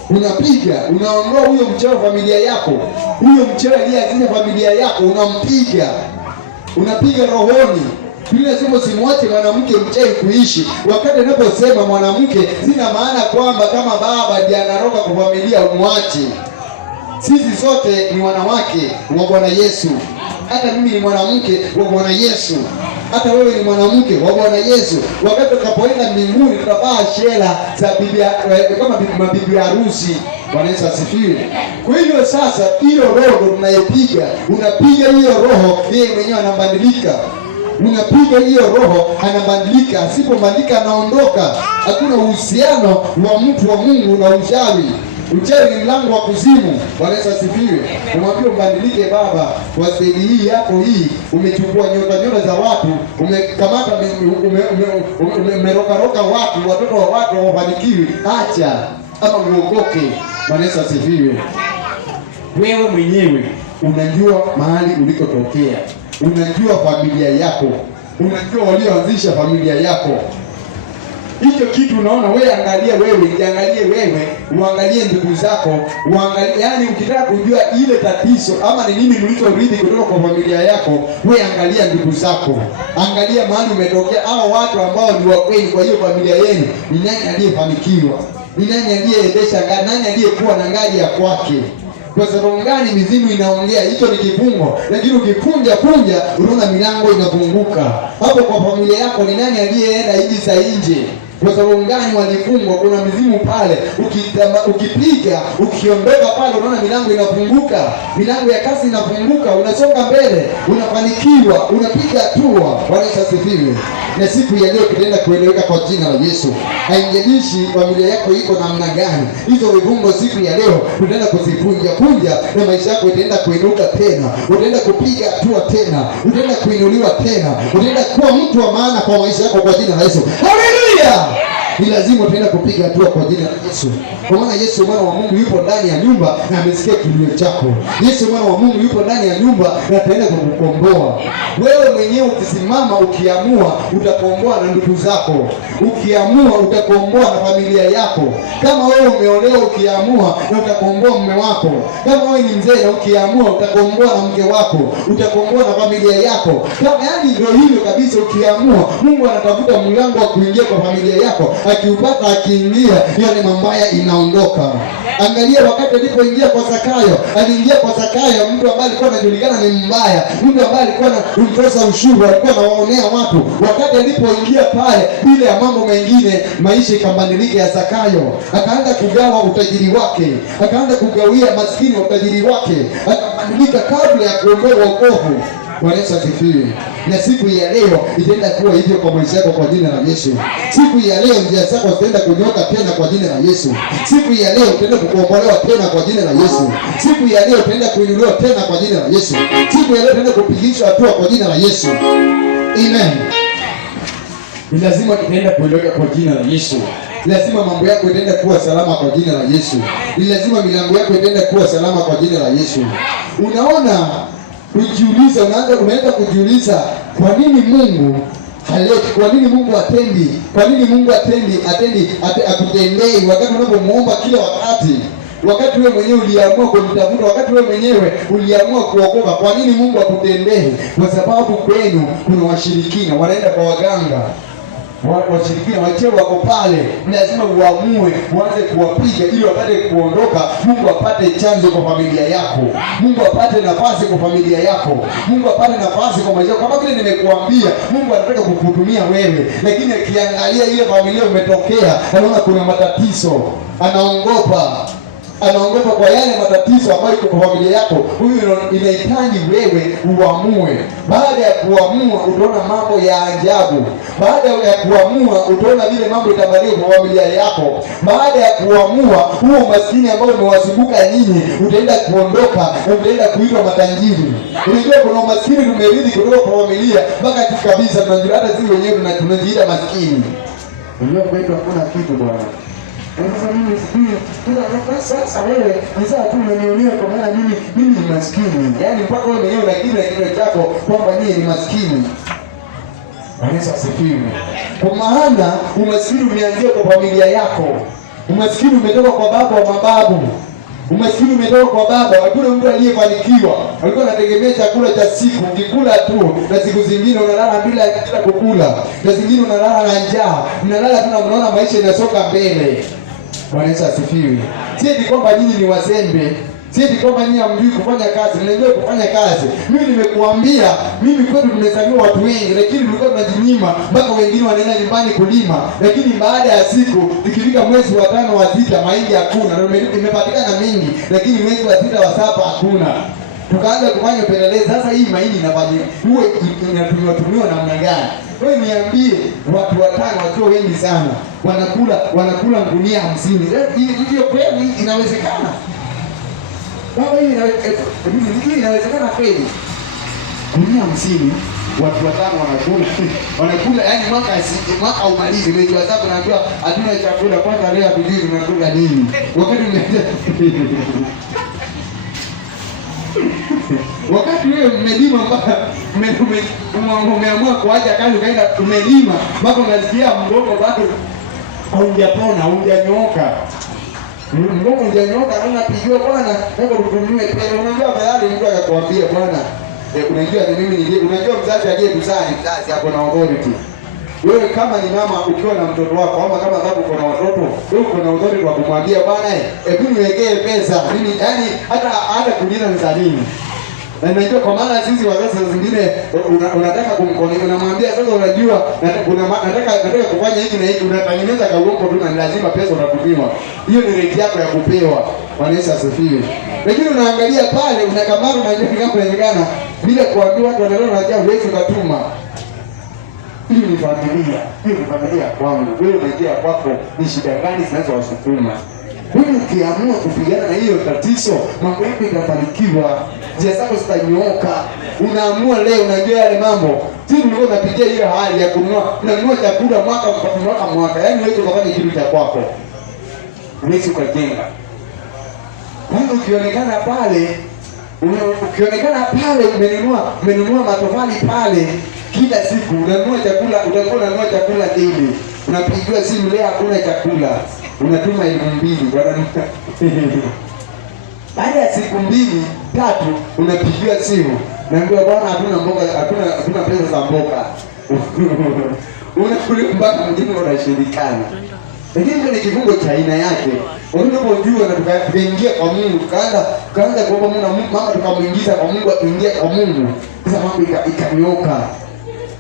unapiga, unaondoa huyo mchawi familia yako, huyo mchawi aliyeanzisha familia yako, unampiga, unapiga rohoni. Biblia inasema usimwache mwanamke mchawi kuishi. Wakati ninaposema mwanamke, sina maana kwamba kama baba ndiye anaroga kwa familia umwache. Sisi sote ni wanawake wa Bwana Yesu. Hata mimi ni mwanamke wa Bwana Yesu. Hata wewe ni mwanamke wa Bwana Yesu. Wakati tutakapoenda mbinguni tutavaa shela za kama mabibi harusi. Bwana Yesu asifiwe. Kwa hivyo sasa hiyo roho tunayepiga, unapiga hiyo roho, yeye mwenyewe anabadilika. Unapiga hiyo roho, anabadilika. Asipobadilika anaondoka. Hakuna uhusiano wa mtu wa Mungu na uchawi. Uchawi ni mlango wa kuzimu. Bwana Yesu asifiwe. Umwambie mbadilike baba, kwa staili hii yako hii, umechukua nyota za watu, umekamata umeroka watu, watoto wa watu hawafanikiwi. Acha ama uokoke. Bwana Yesu asifiwe. Wewe mwenyewe unajua mahali ulikotokea. Unajua familia yako. Unajua walioanzisha familia yako. Hicho kitu unaona wewe, angalia wewe, jiangalie wewe, uangalie ndugu zako, uangalie, yani ukitaka kujua ile tatizo ama ni nini mlichorithi kutoka kwa familia yako, wewe angalia ndugu zako. Angalia mahali umetokea, hao watu ambao ni wa kweli kwa hiyo familia yenu, ni nani aliyefanikiwa? Ni nani aliyeendesha gari? Nani aliyekuwa na gari ya kwake? Kwa sababu gani mizimu inaongea? Hicho ni kifungo. Lakini ukikunja unaona milango inafunguka. Hapo kwa familia yako ni nani aliyeenda hizi za nje? Kwa sababu gani walifungwa? Kuna mizimu pale. Ukipiga, ukiondoka pale unaona milango inafunguka. Milango ya kazi inafunguka, unasonga mbele, unafanikiwa, unapiga hatua. Bwana Yesu asifiwe. Na siku ya leo tutaenda kueleweka kwa jina la Yesu. Haingelishi familia yako iko namna gani. Hizo vifungo siku ya leo tutaenda kuzipunja na maisha yako itaenda kuinuka tena. Utaenda kupiga hatua tena. Utaenda kuinuliwa tena. Utaenda kuwa mtu wa maana kwa maisha yako kwa jina la Yesu. Haleluya! Ni lazima tuenda kupiga hatua kwa jina la Yesu. Kwa maana Yesu mwana wa Mungu yupo ndani ya nyumba na amesikia kilio chako. Yesu mwana wa Mungu yupo ndani ya nyumba na ataenda kukukomboa. Wewe mwenyewe ukisimama, ukiamua, utakomboa na ndugu zako. Ukiamua utakomboa na familia yako. Kama wewe umeolewa, ukiamua na utakomboa mume wako. Kama wewe ni mzee na ukiamua, utakomboa na mke wako. Utakomboa na familia yako. Kama yani ndio hivyo kabisa, ukiamua, Mungu anatafuta mlango wa kuingia kwa familia yako. Akiupata, akiingia, yale mambaya inaondoka. Angalia wakati alipoingia kwa Zakayo. Aliingia kwa Zakayo, mtu ambaye alikuwa anajulikana ni mbaya, mtu ambaye alikuwa anamtoza ushuru, alikuwa anawaonea watu. Wakati alipoingia pale, ile ya mambo mengine, maisha ikabadilika ya Zakayo. Akaanza kugawa utajiri wake, akaanza kugawia maskini utajiri wake, akabadilika kabla ya kuombewa wokovu. Bwana Yesu asifiwe. Na siku ya leo itaenda kuwa hivyo kwa maisha yako kwa jina la Yesu. Siku ya leo njia zako zitaenda kunyoka tena kwa jina la Yesu. Siku ya leo utaenda kukombolewa tena kwa jina la Yesu. Siku ya leo utaenda kuinuliwa tena kwa jina la Yesu. Siku ya leo utaenda kupigishwa hatua kwa jina la Yesu. Amen. Ni lazima tutaenda kueleweka kwa jina la Yesu. Lazima mambo yako itaenda kuwa salama kwa jina la Yesu. Ni lazima milango yako itaenda kuwa salama kwa jina la Yesu. Unaona, unaanza kujiuliza kwa nini Mungu haleti, kwa nini Mungu atendi, kwa nini Mungu akutendei wakati unapomuomba kila wakati. Wakati wewe mwenyewe uliamua kumtafuta, wakati wewe mwenyewe uliamua kuokoka, kwa nini Mungu akutendee? Kwa sababu kwenu kuna washirikina wanaenda kwa waganga. Washirikina wachawi wako pale, lazima uamue uanze kuwapiga ili wapate kuondoka. Mungu apate chanzo kwa familia yako. Mungu apate nafasi kwa familia yako. Mungu apate nafasi kwa maisha yako. Kama vile nimekuambia, Mungu anataka kukuhudumia wewe, lakini akiangalia ile familia umetokea, anaona kuna matatizo, anaogopa kwa yale matatizo ambayo iko kwa familia yako. Huyu inahitaji wewe uamue. Baada ya kuamua utaona mambo ya ajabu. Baada ya kuamua utaona vile mambo itabadilika kwa familia yako. Baada ya kuamua, huo umaskini ambao umewazunguka nyinyi utaenda kuondoka na utaenda kuitwa matajiri. Unajua kuna umaskini tumerithi kutoka kwa familia mpaka kabisa tunajua hata sisi wenyewe tunajiita maskini. Unajua kwetu hakuna kitu bwana. Sasa mimi sijui sasa wewe mzaa tu unanionea kwa maana mimi ni maskini. Yaani mpaka wewe mwenyewe unakiri na kinywa chako kwamba yeye ni maskini. Bwana asifiwe. Kwa maana umaskini umeanzia kwa familia yako. Umaskini umetoka kwa baba wa mababu. Umaskini umetoka kwa baba. Hakuna mtu aliyefanikiwa. Alikuwa anategemea chakula cha siku, ukikula tu, na siku zingine unalala bila kukula. Na zingine unalala na njaa. Unalala tu na mnaona maisha yanasonga mbele. Bwana Yesu asifiwe. Si eti kwamba nyinyi ni wazembe. Si eti kwamba nyinyi hamjui kufanya kazi, mnajua kufanya kazi. Mimi nimekuambia, mimi kwetu tumezaliwa watu wengi, lakini tulikuwa tunajinyima mpaka wengine wanaenda nyumbani kulima. Lakini baada ya siku, tukifika mwezi wa 5 wa 6 mahindi hakuna. Na imepatikana mingi, lakini mwezi wa 6 wa 7 hakuna. Tukaanza kufanya upelelezi. Sasa hii mahindi inafanya huwe inatumiwa namna gani? Wewe niambie, watu 5 wakiwa wengi sana wanakula gunia 50. Hiyo kweli inawezekana? Baba, hii inawezekana kweli? Gunia 50 watu 5 wanakula yani mwaka umalizi mwezi wa 7 naambiwa hatuna chakula, kwanza leo hatujui tunakula nini. Wakati wewe mmelima mpaka umeamua kuacha kazi ukaenda umelima mpaka unasikia mgongo bado haujapona, haujanyooka. Mgongo haujanyooka, na unapigiwa bwana, nataka kutumie pesa. Unajua tayari mtu akakwambia bwana, unajua ni mimi unajua mzazi aliyekuzaa ni mzazi hapo na authority. Wewe kama ni mama ukiwa na mtoto wako ama kama baba uko na watoto, wewe uko na authority wa kumwambia bwana, hebu niwekee pesa. Mimi yani hata kuuliza ni salini. Na najua kwa maana sisi wazazi zingine unataka kumkoni, unamwambia sasa unajua nataka kufanya hiki na hiki, unatengeneza kauongo tu na lazima pesa unatumiwa. Hiyo ni rate yako ya kupewa. Bwana Yesu asifiwe. Lakini unaangalia pale unakamata unajua kama inawezekana bila kuambia watu wanaelewa unajua huwezi kutuma. Hii ni familia kwangu. Wewe unajua kwako ni shida gani zinazowasukuma. Wewe ukiamua kupigana na hiyo tatizo, mambo yako itafanikiwa. Njia zako zitanyooka. Unaamua leo unajua yale mambo. Sisi tulikuwa tunapigia hiyo hali ya kununua chakula mwaka. Yaani wewe ukafanya kitu cha kwako. Wewe ukajenga. Kwanza ukionekana pale umenunua matofali pale kila siku, unanunua chakula, utakuwa unanunua chakula daily. Unapigiwa simu leo hakuna chakula. Unatuma 2,000 bwana. Baada ya siku 2-3 unapigiwa simu. Naambiwa bwana hatuna mboga, hatuna pesa za mboga. Unakulia mpaka mjini unashirikana. Lakini ni kifungo cha aina yake. Unapojua na tukaingia kwa Mungu, tukaanza kuomba Mungu, mama tukamuingiza kwa Mungu, atuingie kwa Mungu. Sasa mambo ikanyoka.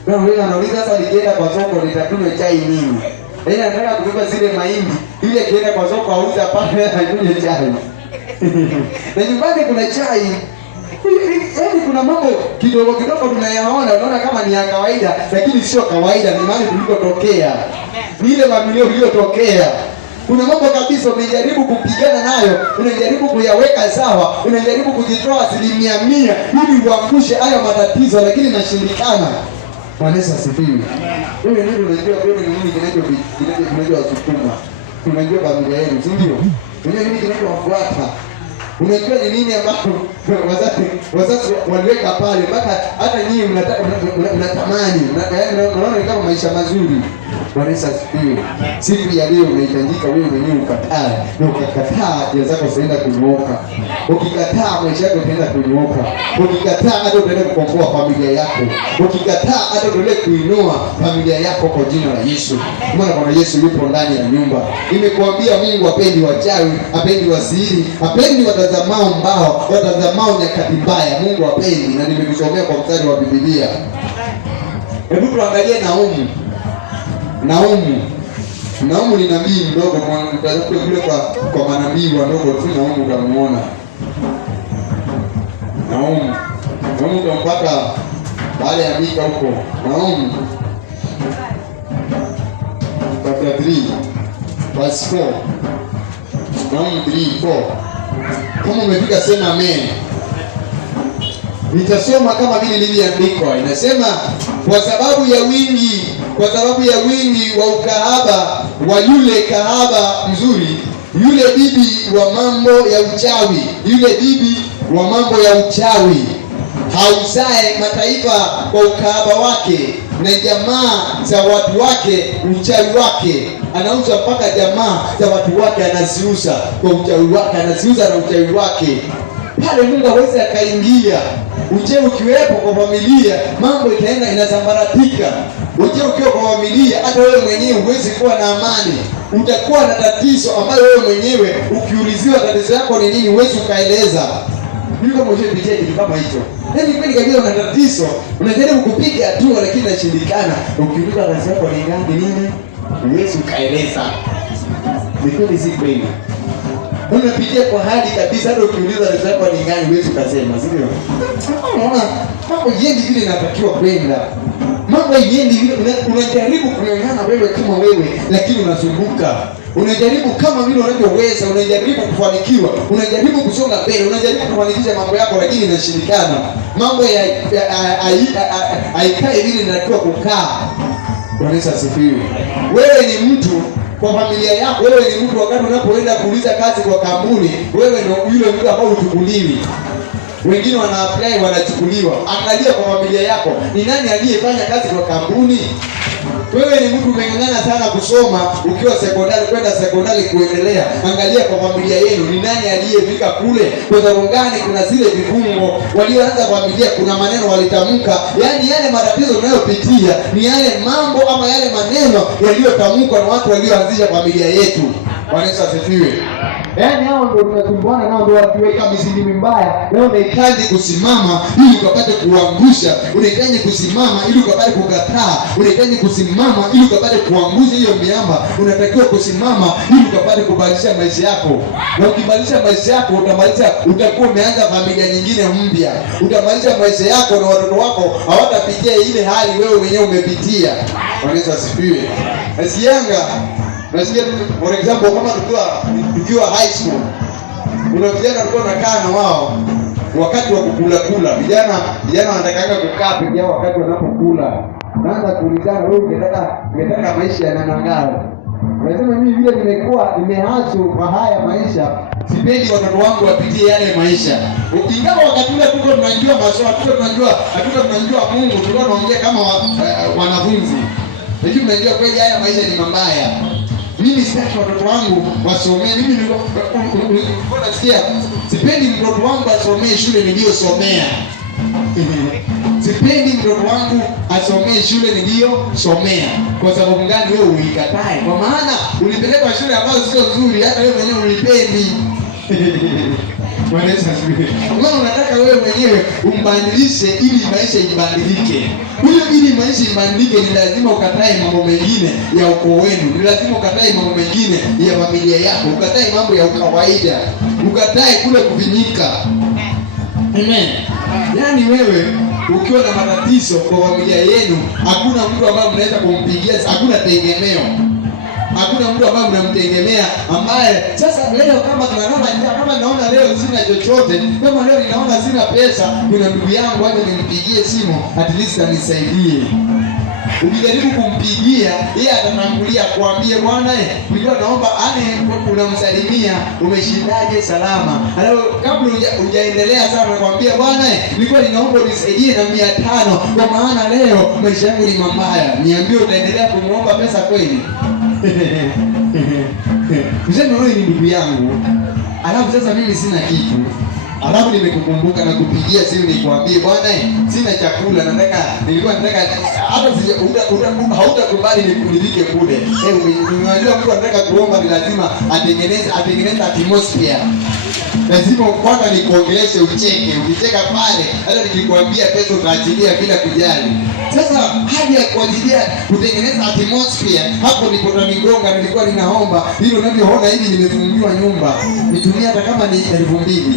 Na wewe anauliza sasa nikienda kwa soko nitakunywa chai nini? Yeye anataka kubeba zile mahindi ili akienda kwa soko auze pale akunywe chai. Na nyumbani kuna chai. Yaani kuna mambo kidogo tunayaona, unaona kama ni ya kawaida, lakini sio kawaida, ni mahali tulikotokea. Ni ile familia iliyotokea. Kuna mambo kabisa unajaribu kupigana nayo, unajaribu kuyaweka sawa, unajaribu kujitoa 100% ili uangushe hayo matatizo, lakini inashindikana. Bwana Yesu asifiwe. Wewe ndio unajua wewe ni nini kinachowasukuma. Unajua familia yenu, si ndio? Unajua nini kinachowafuata. Unajua ni nini ambapo wazazi waliweka pale mpaka hata nyinyi mnatamani, unaona kama maisha mazuri. Bwana Yesu asifiwe. Siku ya leo unahitajika wewe mwenyewe ukatae. Na ukikataa njia zako zitaenda kunyooka. Ukikataa maisha yako yataenda kunyooka. Ukikataa hata utaenda kukomboa familia yako. Ukikataa hata utaenda kuinua familia yako kwa jina la Yesu. Maana Bwana Yesu yupo ndani ya nyumba. Nimekuambia Mungu hapendi wachawi, hapendi wasiri, hapendi watazamao mbao, watazamao nyakati mbaya. Mungu hapendi, na nimekusomea kwa mstari wa Biblia. Hebu tuangalie Naumu ni nabii mdogo, mtazame vile kwa manabii wadogo tu. Naumu utamuona. Naumu utampata baada ya Mika huko. Naumu chapter 3 verse 4. Naumu 3:4. Kama umefika sema amen. Nitasoma kama vile lilivyoandikwa. Inasema kwa sababu ya wingi wa ukahaba wa yule kahaba mzuri, yule bibi wa mambo ya uchawi, hauzae mataifa kwa ukahaba wake, na jamaa za watu wake uchawi wake, anauza mpaka jamaa za watu wake anaziuza kwa uchawi wake, anaziuza na uchawi wake. Pale Mungu hawezi akaingia. Uchawi ukiwepo kwa familia, mambo itaenda inasambaratika. Uchawi ukiwa kwa familia, hata wewe mwenyewe huwezi kuwa na amani. Utakuwa na tatizo ambayo wewe mwenyewe ukiuliziwa tatizo yako ni nini huwezi ukaeleza. Ndio mwisho pitia kitu kama hicho. Yaani kweli kabisa una tatizo, unajaribu kupiga hatua lakini inashindikana. Ukiuliza tatizo yako ni nini? Huwezi ukaeleza. Ni kweli si kweli? Unapitia kwa hali kabisa, hata ukiuliza tatizo yako ni gani huwezi ukasema, si ndio? Unaona mambo yendi vile inatakiwa kwenda. Mambo yendi vile unajaribu kunyang'ana wewe kama wewe, lakini unazunguka. Unajaribu kama vile unavyoweza, unajaribu kufanikiwa, unajaribu kusonga mbele, unajaribu kufanikisha mambo yako lakini inashindikana. Mambo haikai vile inatakiwa kukaa. Bwana asifiwe. Wewe ni mtu kwa familia yako, wewe ni mtu wakati unapoenda kuuliza kazi kwa kampuni, wewe ndio yule mtu ambao uchukuliwi. Wengine wana apply wanachukuliwa. Angalia kwa familia yako, ni nani aliyefanya kazi kwa kampuni? Wewe ni mtu umeng'ang'ana sana kusoma ukiwa sekondari kwenda sekondari kuendelea. Angalia kwa familia yenu, ni nani aliyefika kule? Kwa sababu gani kuna zile vifungo walioanza familia, kuna maneno walitamka. Yaani yale matatizo unayopitia ni yale mambo ama yale maneno yaliyotamkwa na watu walioanzisha familia yetu. Bwana Yesu asifiwe. Yaani hao ndio tunasumbuana nao, ndio wakiweka misingi mibaya. Leo unahitaji kusimama ili ukapate kuangusha, unahitaji kusimama ili ukapate kukataa, unahitaji kusimama ili ukapate kuangusha hiyo miamba. Unatakiwa kusimama ili ukapate kubadilisha maisha yako. Na ukibadilisha maisha yako utakuwa umeanza familia nyingine mpya. Utabadilisha maisha yako na watoto wako hawatapitia ile hali wewe mwenyewe umepitia. Bwana Yesu asifiwe. Nasikia for example kama tukiwa high school, kuna vijana walikuwa wanakaa na wao wakati wa kula. Vijana wanataka kukaa peke yao wakati wanapokula. Naanza kuulizana, wewe ungetaka maisha ya namna gani? Unasema mimi vile nimehasu kwa haya maisha, sipendi watoto wangu wapitie yale maisha. Ingawa wakati ule tuko tunajua masomo, tunajua Mungu, tulikuwa tunaongea kama wanafunzi. Lakini unajua kweli haya maisha ni mabaya. Mimi sitaki watoto wangu wasomee. Mimi nilikuwa nasikia sipendi mtoto wangu asomee shule niliyosomea. Sipendi mtoto wangu asomee shule niliyosomea. Kwa sababu gani wewe uikatae? Kwa maana ulipelekwa shule ambazo sio nzuri, hata wewe mwenyewe ulipendi. Bwana Yesu asifiwe. Wewe unataka wewe mwenyewe umbadilishe ili maisha ibadilike. Ili maisha ibadilike ni lazima ukatae mambo mengine ya ukoo wenu. Ni lazima ukatae mambo mengine ya familia yako. Ukatae mambo ya kawaida. Ukatae kule kuvinyika. Amen. Yaani wewe ukiwa na matatizo kwa familia yenu, hakuna mtu ambaye mnaweza kumpigia, hakuna tegemeo. Hakuna mtu ambaye mnamtegemea ambaye sasa leo kama naona leo sina chochote, kama leo ninaona sina pesa, kuna ndugu yangu aje nimpigie simu at least anisaidie. Ukijaribu kumpigia yeye atatangulia kuambia bwana nilikuwa naomba unamsalimia umeshindaje salama. Alafu kabla hujaendelea sana nakwambia bwana nilikuwa ninaomba unisaidie na 500 kwa maana leo maisha yangu ni mabaya. Niambie utaendelea kumuomba pesa kweli? Msema wewe ni ndugu yangu, alafu sasa mimi sina kitu, alafu nimekukumbuka na kupigia simu nikwambie bwana sina chakula, nilikuwa nataka hata hautakubali nikulipike kule. Unajua mtu anataka kuomba ni lazima atengeneze atmosphere. Lazima kwanza nikuongeleshe ucheke, ukicheka pale hata nikikwambia pesa utaachilia bila kujali. Sasa hadi ya kuajilia kutengeneza atmosphere, hapo ndipo tunanigonga. Nilikuwa ninaomba hilo unavyoona hivi nimefungiwa nyumba. Nitumia hata kama ni 2,000.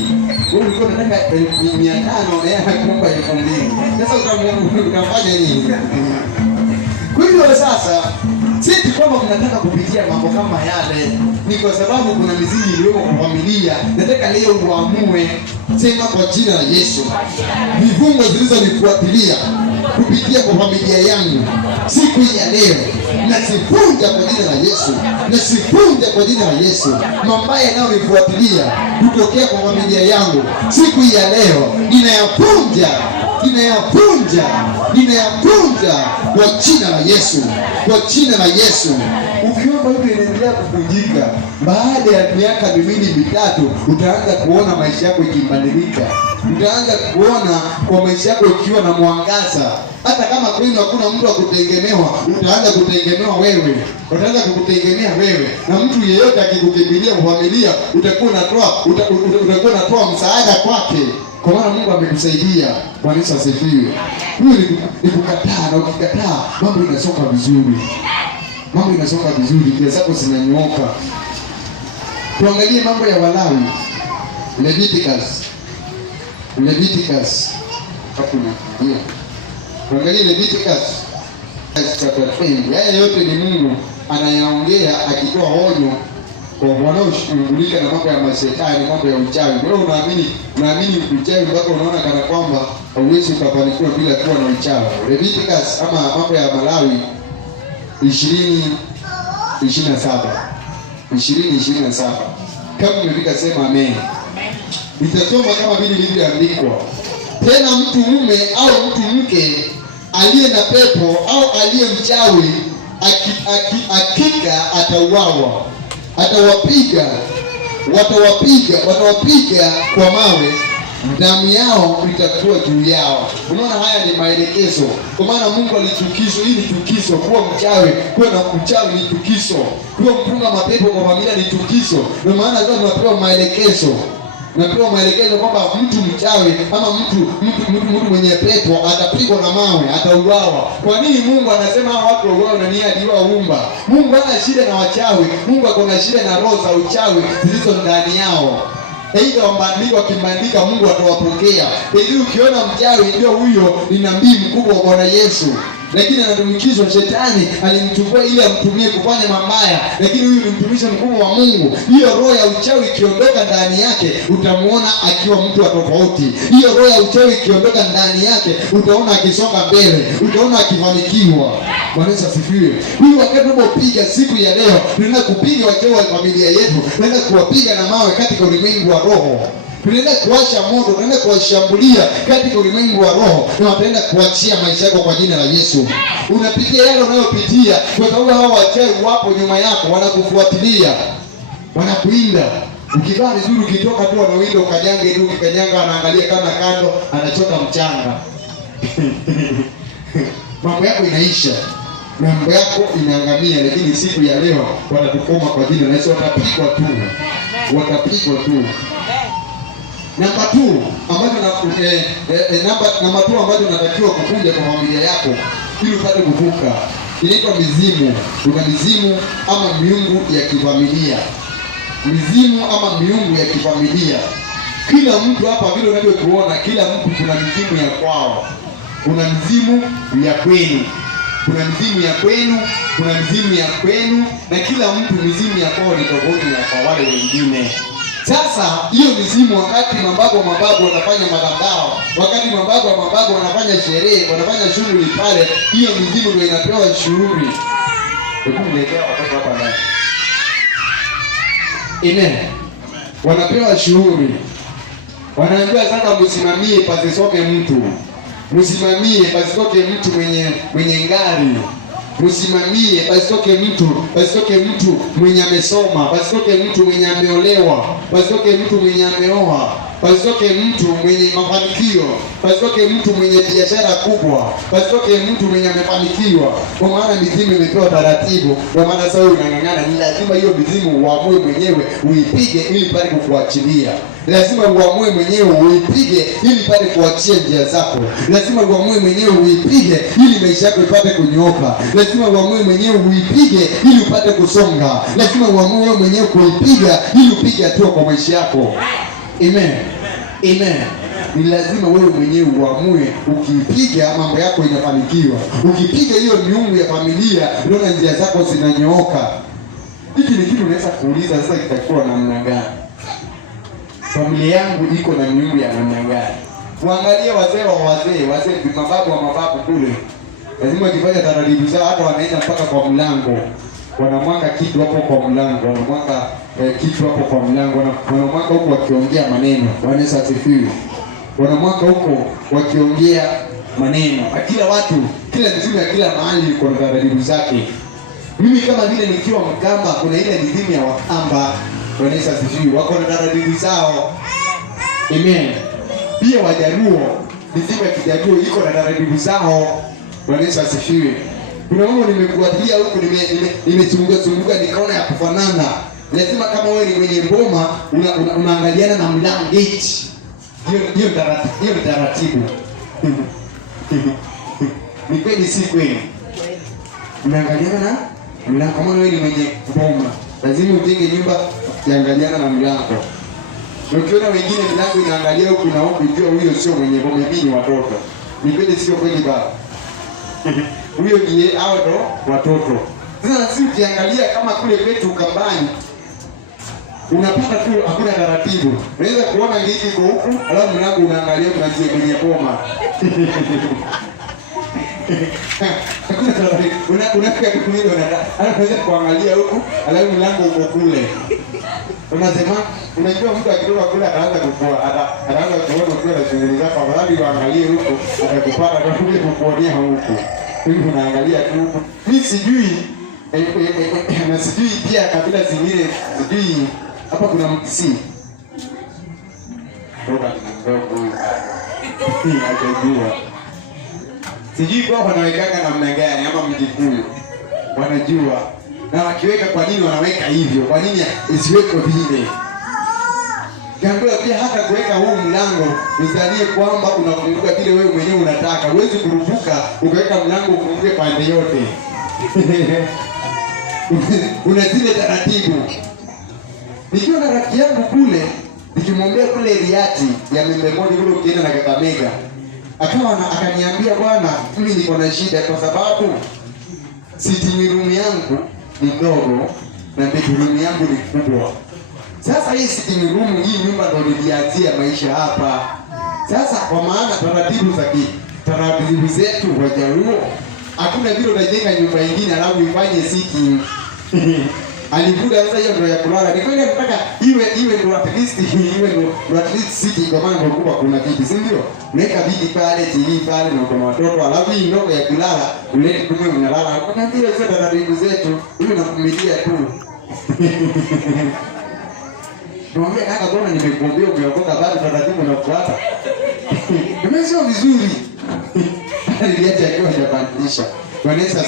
Wewe ulikuwa unataka 500 na yeye anakuomba 2,000. Sasa utafanya nini? Kwa hivyo sasa sisi kwamba mnataka kupitia mambo kama yale ni kwa sababu kuna mizizi iliyoko kwa familia. Nataka leo uamue, sema kwa jina la Yesu, vifungo zilizonifuatilia kupitia kwa familia yangu siku hii ya leo nasivunja kwa jina la Yesu, nasivunja kwa jina la Yesu. Mabaya yanayonifuatilia kutokea kwa familia yangu siku hii ya leo ninayavunja kwa jina la Yesu, kwa jina la Yesu. Ukiomba kama hivyo inaendelea kuvunjika, baada ya miaka 2-3 utaanza kuona maisha yako ikibadilika. Utaanza kuona kwa maisha yako ikiwa na mwangaza. Hata kama kwenu hakuna mtu wa kutegemewa, utaanza kutegemewa wewe. Utaanza kukutegemea wewe. Na mtu yeyote akikukimbilia familia, utakuwa unatoa msaada kwake. Kwa maana Mungu amekusaidia. Bwana Yesu asifiwe. Huyo ni kukataa, na ukikataa mambo inasonga vizuri. Mambo inasonga vizuri, njia zako zinanyooka. Tuangalie mambo ya Walawi. Leviticus. Tuangalie Leviticus chapter 20. Haya yote ni Mungu anayaongea akitoa onyo kwa wanaoshughulika na mambo ya mashetani, mambo ya uchawi. Wewe unaamini uchawi mpaka unaona kana kwamba hauwezi kufanikiwa bila kuwa na uchawi. Leviticus ama mambo ya Malawi 20:27. Kama umefika sema amen. Nitasoma kama vile ilivyoandikwa. Tena mtu mume au mtu mke aliye na pepo au aliye mchawi hakika atauawa. Watawapiga kwa mawe, damu yao itakuwa juu yao. Unaona, haya ni maelekezo. Kwa maana Mungu alichukizo, hii ni chukizo. Kuwa mchawi, kuwa na uchawi ni chukizo. Kuwa mpunga mapepo kwa familia ni chukizo. Ndio maana sasa tunapewa maelekezo. Napewa maelekezo kwamba mtu mchawi ama mtu mwenye pepo atapigwa na mawe, atauawa. Kwa nini Mungu anasema hao watu wauawe na nia aliyowaumba? Mungu hana shida na wachawi. Mungu ako na shida na roho za uchawi zilizo ndani yao. Aidha wambandika kimbandika, Mungu atawapokea. Ili ukiona mchawi ndio huyo ni nabii mkubwa wa Bwana Yesu. Lakini anatumikishwa, shetani alimchukua ili amtumie kufanya mabaya, lakini huyu ni mtumishi mkubwa wa Mungu. Hiyo roho ya uchawi ikiondoka ndani yake, utamuona akiwa mtu wa tofauti. Hiyo roho ya uchawi ikiondoka ndani yake, utaona akisonga mbele, utaona akifanikiwa. Bwana Yesu asifiwe. Huyu wakati tunapopiga siku ya leo, tunaenda kupiga wachawi wa familia yetu, tunaenda kuwapiga na mawe katika ulimwengu wa roho. Tunaenda kuwasha moto, tunaenda kuwashambulia katika ulimwengu wa roho, na wataenda kuachia maisha yako kwa jina la Yesu. Unapitia yale unayopitia kwa sababu hao wachawi wapo nyuma yako, wanakufuatilia, wanakuinda. Ukivaa vizuri, ukitoka tu wanawinda, ukajange tu, ukikanyanga anaangalia kama kando, anachota mchanga. Mambo yako inaisha, mambo yako inaangamia. Lakini siku ya leo watatukoma kwa jina la Yesu, watapigwa tu. Namba 2 ambayo unatakiwa kukuja kwa familia yako ili upate kuvuka, inaitwa mizimu. Kuna mizimu ama miungu ya kifamilia. Mizimu ama miungu ya kifamilia. Kila mtu hapa vile unavyokuona, kila mtu kuna mizimu ya kwao. Kuna mizimu ya kwenu. Kuna mizimu ya kwenu, na kila mtu mizimu ya kwao ni tofauti na kwa wale wengine. Sasa hiyo mizimu, wakati mababu wanafanya madhabahu, wakati mababu wanafanya sherehe, wanafanya shughuli pale, hiyo mizimu ndio inapewa shughuli. Hebu niletee watoto hapa ndani. Amen. Wanapewa shughuli. Wanaambiwa sasa msimamie pasitoke mtu. Msimamie pasitoke mtu mwenye ngari. Msimamie pasitoke mtu mwenye amesoma, pasitoke mtu mwenye ameolewa, pasitoke mtu mwenye ameoa, pasitoke mtu mwenye mafanikio, pasitoke mtu mwenye biashara kubwa, pasitoke mtu mwenye amefanikiwa. Kwa maana mizimu imepewa taratibu. Kwa maana sasa unang'ang'ana, ni lazima hiyo mizimu uamue mwenyewe uipige ili pale kukuachilia. Lazima uamue mwenyewe uipige ili pale kuachia njia zako. Lazima uamue mwenyewe uipige ili maisha yako ipate kunyooka. Lazima uamue mwenyewe uipige ili upate kusonga. Lazima uamue mwenyewe kuipiga ili upige hatua kwa maisha yako. Amen. Ni lazima wewe mwenyewe uamue. Ukipiga mambo yako inafanikiwa. Ukipiga hiyo miungu ya familia, unaona njia zako zinanyooka. Hiki ni kitu unaweza kuuliza, sasa itakuwa namna gani? Familia yangu iko na miungu ya namna gani? Uangalie wazee, mababu kule. Lazima wakifanya taratibu zao, hata wanaenda mpaka kwa mlango. Wanamwanga kitu hapo kwa mlango, wanamwanga kitu hapo kwa mlango, wanamwanga huko wakiongea maneno. Bwana Yesu asifiwe. Wanamwanga huko wakiongea maneno. Kila watu, kila mizimu ya kila mahali iko na taratibu zake. Mimi kama vile nikiwa Mkamba, kuna ile rhythm ya Wakamba, Bwana Yesu asifiwe, wako na taratibu zao. Amen. Pia Wajaluo, rhythm ya Kijaluo iko na taratibu zao. Bwana Yesu asifiwe. Kuna mambo nimekufuatilia huku, nimechunguza nikaona ya kufanana. Lazima kama wewe ni mwenye ngoma unaangaliana na mlangeti. Hiyo taratibu. Ni kweli si kweli? Unaangaliana na mlango. Kama wewe ni mwenye ngoma, lazima ujenge nyumba ukiangaliana na mlango. Ukiona wengine mlango inaangalia huku na huku, jua huyo sio mwenye ngoma, mimi ni watoto. Ni kweli sio kweli baba? Huyo ndiye hao ndo watoto. Sasa sisi ukiangalia kama kule kwetu Ukambani, unapata tu hakuna taratibu. Unaweza kuona ngiki iko huku, alafu mlango unaangalia kunaje kwenye boma. Hakuna taratibu. Unafika kumilo unaweza kuangalia huku, alafu mlango uko kule. Unasema unajua mtu akitoka kule ataanza kukua, ataanza kuona kule na shughuli zake, afadhali waangalie huko, atakupata kwa kule kukuonea huko. Hivi unaangalia tu huko. Mimi sijui na sijui pia kabila zingine, sijui hapa kuna Mkisii. Toka kidogo. Hajajua. Sijui kwa wanawekanga namna gani ama Mkikuyu. Wanajua. Na wakiweka kwa nini wanaweka hivyo? Kwa nini isiweko vile? Kiambiwa pia hata kuweka huu mlango usidhanie kwamba unafunguka vile wewe mwenyewe unataka. Huwezi kurupuka ukaweka mlango ufunguke pande yote. Una zile taratibu. Nikiwa na rafiki yangu kule, nikimwambia kule Riati ya Mememoni kule ukienda na Kakamega, akaniambia bwana, mimi niko na shida kwa sababu sitting room yangu ni ndogo na bedroom yangu ni kubwa. Sasa hii sitting room, hii nyumba ndo nilianzia maisha hapa. Sasa kwa maana taratibu zetu Wajaluo, hakuna vile unajenga nyumba nyingine alafu ifanye sitting. Alikuja sasa hiyo ndio ya kulala. Ni kweli nataka iwe ndo at least sitting, kwa maana ndo kubwa kuna viti, si ndio? Unaweka viti pale, TV pale na kuna watoto, alafu hii ndogo ya kulala, ulete kumbe mnalala. Kuna vile zote taratibu zetu, hiyo nakumilia tu. Tuambie kaka, bwana nimekuambia umeokoka bado taratibu unafuata. Nimesema vizuri. Niliacha akiwa hajabadilisha. Bwana Yesu